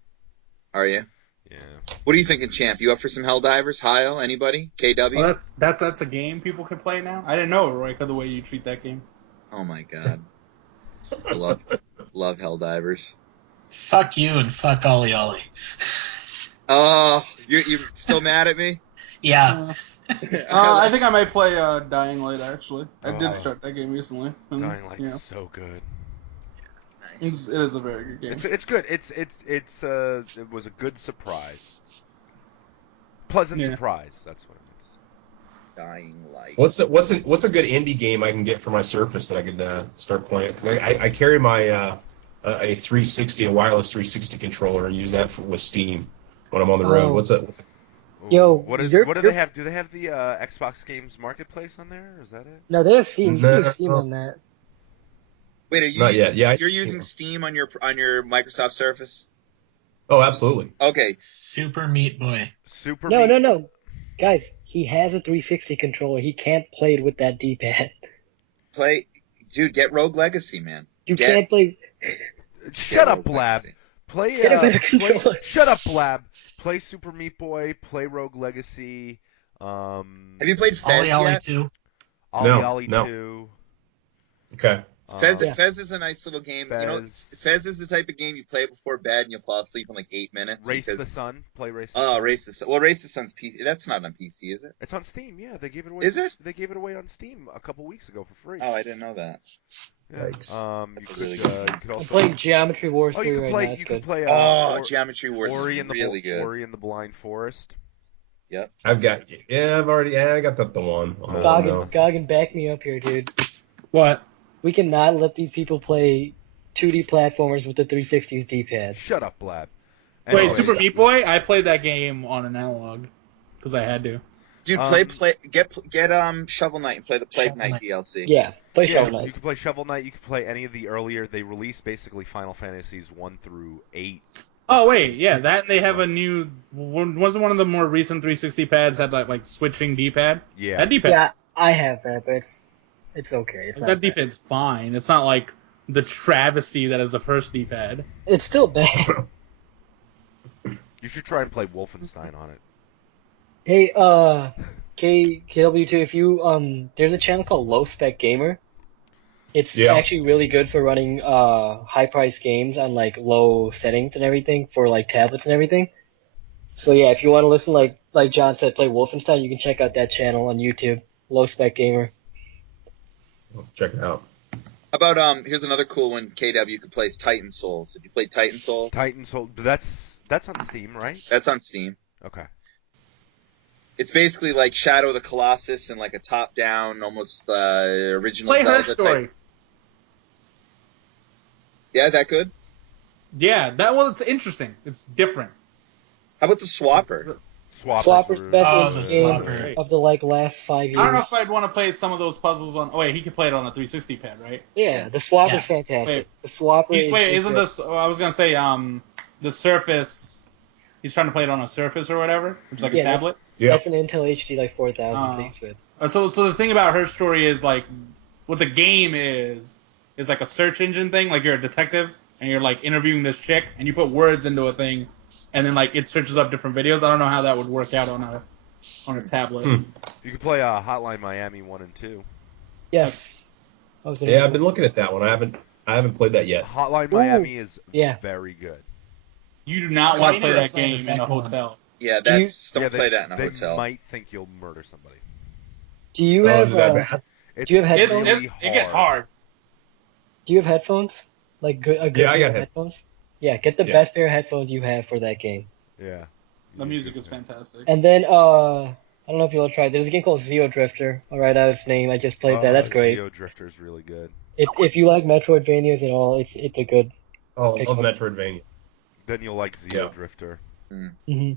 Are you? Yeah. What are you thinking, Champ? You up for some Helldivers? Heil, anybody? KW? Well, that's a game people can play now. I didn't know, Roy, the way you treat that game. Oh my god, I love Helldivers. Fuck you and fuck Ollie Ollie. Oh, you still mad at me? Yeah. I think I might play Dying Light, actually. I did start that game recently. And, Dying Light's so good. Nice. It is a very good game. It's good. It was a good surprise. Pleasant surprise. That's what I meant to say. Dying Light. What's a good indie game I can get for my Surface that I could start playing? Because I carry my a 360, a wireless 360 controller, and use that with Steam when I'm on the road. What's a Yo, what do they have? Do they have the Xbox Games Marketplace on there? Is that it? No, they have Steam. You can use Steam on that. Wait, are you Not using, yet. Yeah, you're using Steam on your Microsoft Surface? Oh, absolutely. Okay. Super Meat Boy. No. Guys, he has a 360 controller. He can't play it with that D-pad. Get Rogue Legacy, man. Can't play. Shut up, Blab. Shut up, Blab. Play Super Meat Boy. Play Rogue Legacy. Have you played Fez Ollie Ollie yet? 2. Ollie 2. Okay. Fez is a nice little game. Fez. Fez is the type of game you play before bed and you'll fall asleep in like 8 minutes. Race the Sun. Play Race the Sun. Sun. Oh, Race the Sun. Well, Race the Sun's PC. That's not on PC, is it? It's on Steam. Yeah, they gave it away. Is it? They gave it away on Steam a couple weeks ago for free. Oh, I didn't know that. Yeah. That's you really could good. you could also I'm playing Geometry Wars 3 right now. You could play. Geometry Wars Ori is really good. Ori and the Blind Forest. Yep. I got the one. Goggin, back me up here, dude. What? We cannot let these people play 2D platformers with the 360's D-pad. Shut up, Blab. Wait, Super Meat Boy? I played that game on an analog because I had to. Dude, get Shovel Knight and play the Plague Knight DLC. Yeah, play Shovel Knight. You can play Shovel Knight. You can play any of the earlier. They released basically Final Fantasies 1 through 8. Oh wait, yeah, that they have a new. Wasn't one of the more recent 360 pads had like switching D-pad? Yeah. That D-pad. Yeah, I have that, but it's okay. That D-pad's fine. It's not like the travesty that is the first D-pad. It's still bad. You should try and play Wolfenstein on it. Hey, KW2, if you there's a channel called Low Spec Gamer. It's actually really good for running high price games on like low settings and everything for like tablets and everything. So yeah, if you want to listen like John said, play Wolfenstein, you can check out that channel on YouTube, Low Spec Gamer. I'll check it out. How about here's another cool one, KW could play Titan Souls. Have you played Titan Souls? Titan Souls, but that's That's on Steam, right? That's on Steam. Okay. It's basically like Shadow of the Colossus and like a top-down, almost original Play her Zelda story. type. Yeah, that good? Yeah, that one's interesting. It's different. How about the Swapper? Swapper's the best Oh, the indie game Swapper. of the last 5 years. I don't know if I'd want to play some of those puzzles on. Oh wait, he could play it on a 360 pad, right? Yeah, the Swapper's Yeah. fantastic. Wait. The Swapper is Isn't good. this? I was gonna say the Surface. He's trying to play it on a Surface or whatever, which is like a Yeah, tablet. That's an Intel HD like 4000 to use with. So the thing about her story is like, what the game is like a search engine thing. Like you're a detective and you're like interviewing this chick, and you put words into a thing, and then like it searches up different videos. I don't know how that would work out on a tablet. You could play Hotline Miami 1 and 2. Yes. Yeah, I've been looking at that one. I haven't played that yet. Hotline Miami is Yeah. very good. You do not want to play that game in a hotel. Yeah, don't play that in a hotel. They might think you'll murder somebody. Do you have? Is that bad? Do you have headphones? Really It gets hard. Do you have headphones? Like good I got headphones. Yeah, get the best pair of headphones you have for that game. Yeah. The music is fantastic. And then I don't know if you'll try. There's a game called Zeo Drifter. I'll write out its name. I just played that. That's great. Zeo Drifter is really good. If you like Metroidvanias at all, it's a good. Oh, I love Metroidvania. Then you'll like Zeo Drifter. Mm-hmm.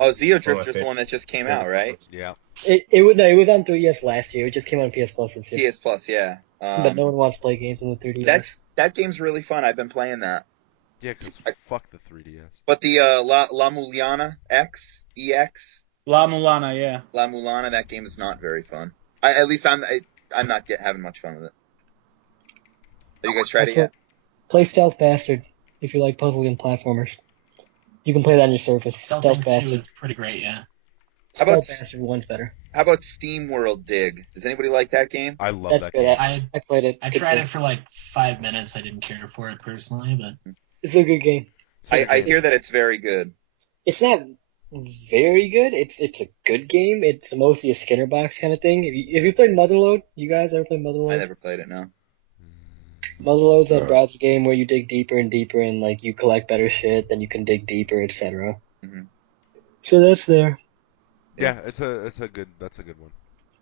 Oh, Zeo Drifter's the one that just came out, right? Yeah. It was on 3DS last year. It just came out on PS Plus this year. PS Plus, yeah. But no one wants to play games on the 3DS. That game's really fun. I've been playing that. Yeah, because fuck the 3DS. But the La Mulana EX. La Mulana, yeah. La Mulana, that game is not very fun. At least I'm not having much fun with it. Have you guys tried it yet? Play Stealth Bastard if you like puzzle and platformers. You can play that on your Surface. Stealth Bastard 2 is pretty great, yeah. How about Bastard 1's better. How about Steam World Dig? Does anybody like that game? I love that game. I played it. I tried it for like 5 minutes. I didn't care for it personally, but it's a good game. I hear that it's very good. It's not very good. It's a good game. It's mostly a Skinner box kind of thing. If you played Motherload, you guys ever played Motherload? I never played it. No. Motherload's a browser game where you dig deeper and deeper, and like you collect better shit, then you can dig deeper, etc. Mm-hmm. So that's there. Yeah, that's a good one.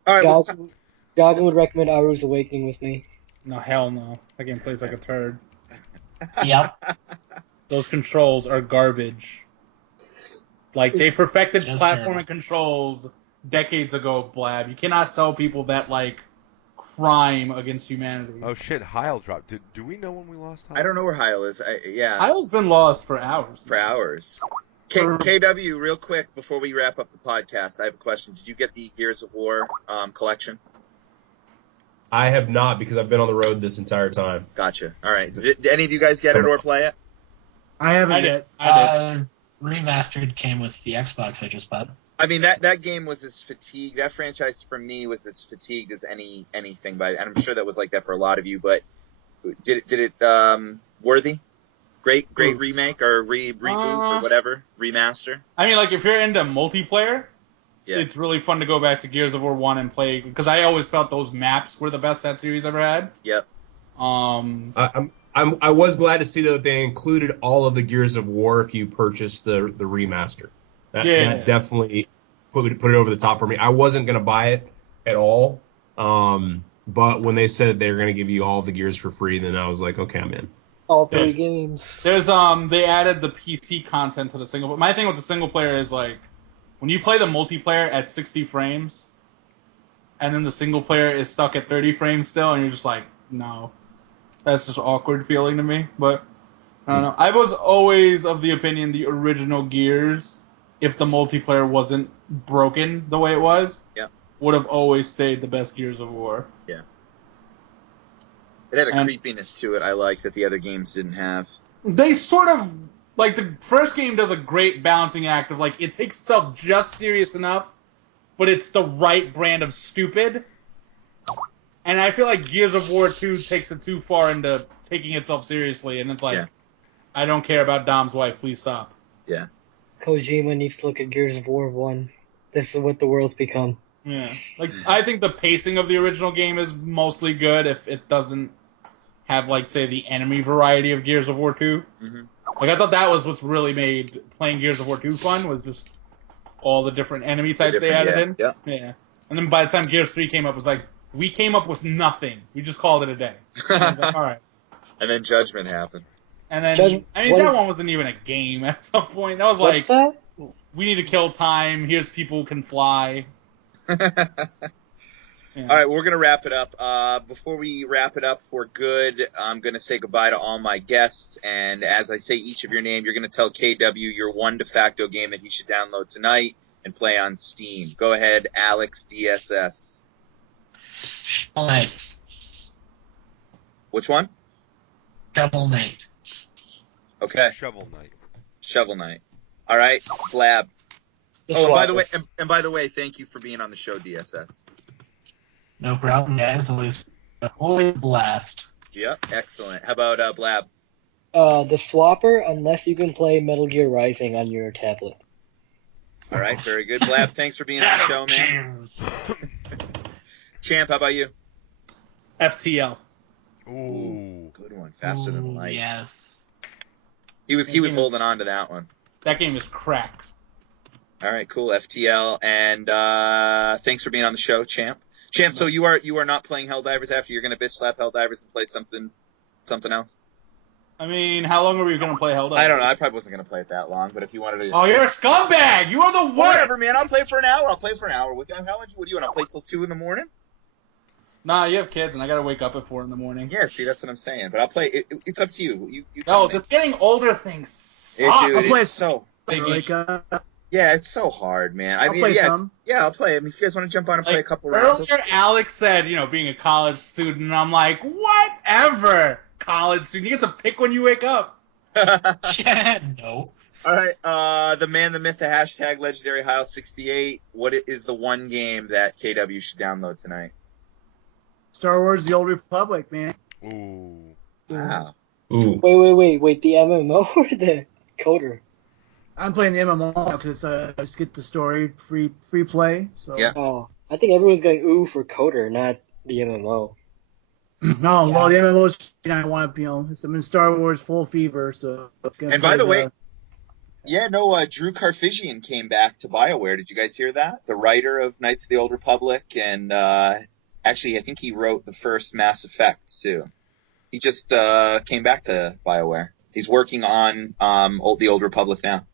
All right, Goggin would recommend Aru's Awakening with me. No, hell no. That game plays like a turd. Yep. Those controls are garbage. Like, they perfected Just platforming terrible. controls decades ago, Blab. You cannot tell people that, like, crime against humanity. Oh shit, Heil dropped. Do we know when we lost Heil? I don't know where Heil is. Yeah. Heil's been lost for hours. For hours. KW, real quick, before we wrap up the podcast, I have a question. Did you get the Gears of War collection? I have not because I've been on the road this entire time. Gotcha. All right. Did any of you guys get it or play it? I haven't yet. I did. Remastered came with the Xbox I just bought. I mean, that game was as fatigued. That franchise for me was as fatigued as anything. And I'm sure that was like that for a lot of you. But did it worthy? Great remake or reboot or whatever, remaster. I mean, like, if you're into multiplayer, yeah, it's really fun to go back to Gears of War 1 and play, because I always felt those maps were the best that series ever had. Yep. I was glad to see that they included all of the Gears of War if you purchased the remaster. That definitely put it over the top for me. I wasn't gonna buy it at all, but when they said they were gonna give you all the Gears for free, then I was like, okay, I'm in. All 3 games. There's they added the PC content to the single player. My thing with the single player is, like, when you play the multiplayer at 60 frames, and then the single player is stuck at 30 frames still, and you're just like, no. That's just awkward feeling to me. But I don't know. I was always of the opinion the original Gears, if the multiplayer wasn't broken the way it was, would have always stayed the best Gears of War. Yeah. It had a creepiness to it I liked that the other games didn't have. They sort of, like, the first game does a great balancing act of, like, it takes itself just serious enough, but it's the right brand of stupid. And I feel like Gears of War 2 takes it too far into taking itself seriously, and it's like, I don't care about Dom's wife, please stop. Yeah. Kojima needs to look at Gears of War 1. This is what the world's become. Yeah. Like, I think the pacing of the original game is mostly good if it doesn't have like say the enemy variety of Gears of War 2. Mm-hmm. Like I thought that was what's really made playing Gears of War 2 fun, was just all the different enemy types they added in. Yeah. Yeah. And then by the time Gears 3 came up, it was like, we came up with nothing. We just called it a day. And I was like, all right. And then Judgment happened. And then, that one wasn't even a game at some point. That was like, we need to kill time. Here's people who can fly. Yeah. All right, we're going to wrap it up. Before we wrap it up for good, I'm going to say goodbye to all my guests. And as I say each of your name, you're going to tell KW your one de facto game that he should download tonight and play on Steam. Go ahead, Alex DSS. Shovel Knight. Which one? Shovel Knight. Okay. Shovel Knight. All right, Blab. And by the way, thank you for being on the show, DSS. No problem, guys. Always a blast. Yep, excellent. How about Blab? The Swapper, unless you can play Metal Gear Rising on your tablet. All right, very good. Blab, thanks for being on the show, man. Champ, how about you? FTL. Ooh, good one. Faster than light. Yes. He was holding on to that one. That game is cracked. All right, cool. FTL, and thanks for being on the show, Champ. Champ, so you are not playing Helldivers after you're going to bitch slap Helldivers and play something else? I mean, how long are we going to play Helldivers? I don't know. I probably wasn't going to play it that long, but if you wanted to... Oh, you're a scumbag! You are the worst! Whatever, man. I'll play for an hour. What do you want to play till 2 in the morning? Nah, you have kids, and I got to wake up at 4 in the morning. Yeah, see, that's what I'm saying. But I'll play... It's up to you. You no, this getting older thing sucks. Dude, it's so... Yeah, it's so hard, man. I'll play some. Yeah, I'll play. I mean, if you guys want to jump on and play a couple rounds. Earlier, Alex said, being a college student, and I'm like, whatever, college student. You get to pick when you wake up. No. All right, the man, the myth, the hashtag, legendary Heil68. What is the one game that KW should download tonight? Star Wars: The Old Republic, man. Ooh. Wow. Ooh. Wait. The MMO or the coder? I'm playing the MMO because just get the story free play. So yeah. Oh, I think everyone's going ooh for coder, not the MMO. No, well, the MMO's I want to, I'm in Star Wars full fever. So. And by the way, Drew Carfisian came back to BioWare. Did you guys hear that? The writer of Knights of the Old Republic, and actually, I think he wrote the first Mass Effect too. He just came back to BioWare. He's working on the Old Republic now.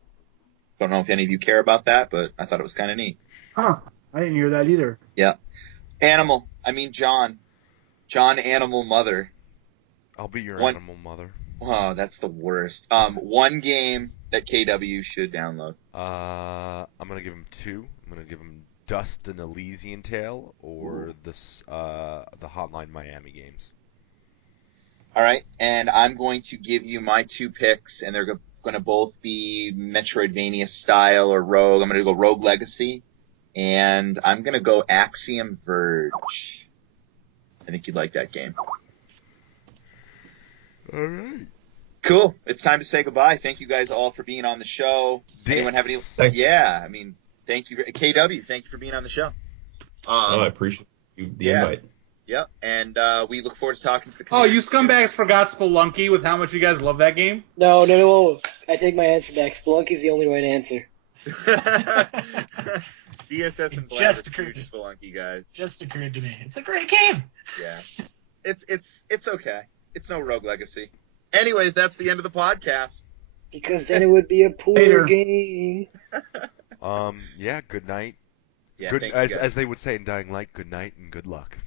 Don't know if any of you care about that, but I thought it was kind of neat. Huh. I didn't hear that either. Yeah. John Animal Mother. I'll be your animal mother. Oh, that's the worst. One game that KW should download. I'm going to give him 2. I'm going to give him Dust and Elysian Tale or the Hotline Miami games. All right, and I'm going to give you my 2 picks, and they're going to both be Metroidvania style or Rogue. I'm going to go Rogue Legacy, and I'm going to go Axiom Verge. I think you'd like that game. All right. Cool. It's time to say goodbye. Thank you guys all for being on the show. Anyone have any? Thanks. Yeah, I mean, thank you. KW, thank you for being on the show. I appreciate the invite. Yep, and we look forward to talking to the Oh, community. you scumbags forgot Spelunky with how much you guys love that game? No. I take my answer back. Spelunky's the only right answer. DSS and Blab are huge Spelunky guys. Just occurred to me. It's a great game. Yeah. It's okay. It's no Rogue Legacy. Anyways, that's the end of the podcast. Because then it would be a poor game. Yeah, good night. Yeah, As they would say in Dying Light, good night and good luck.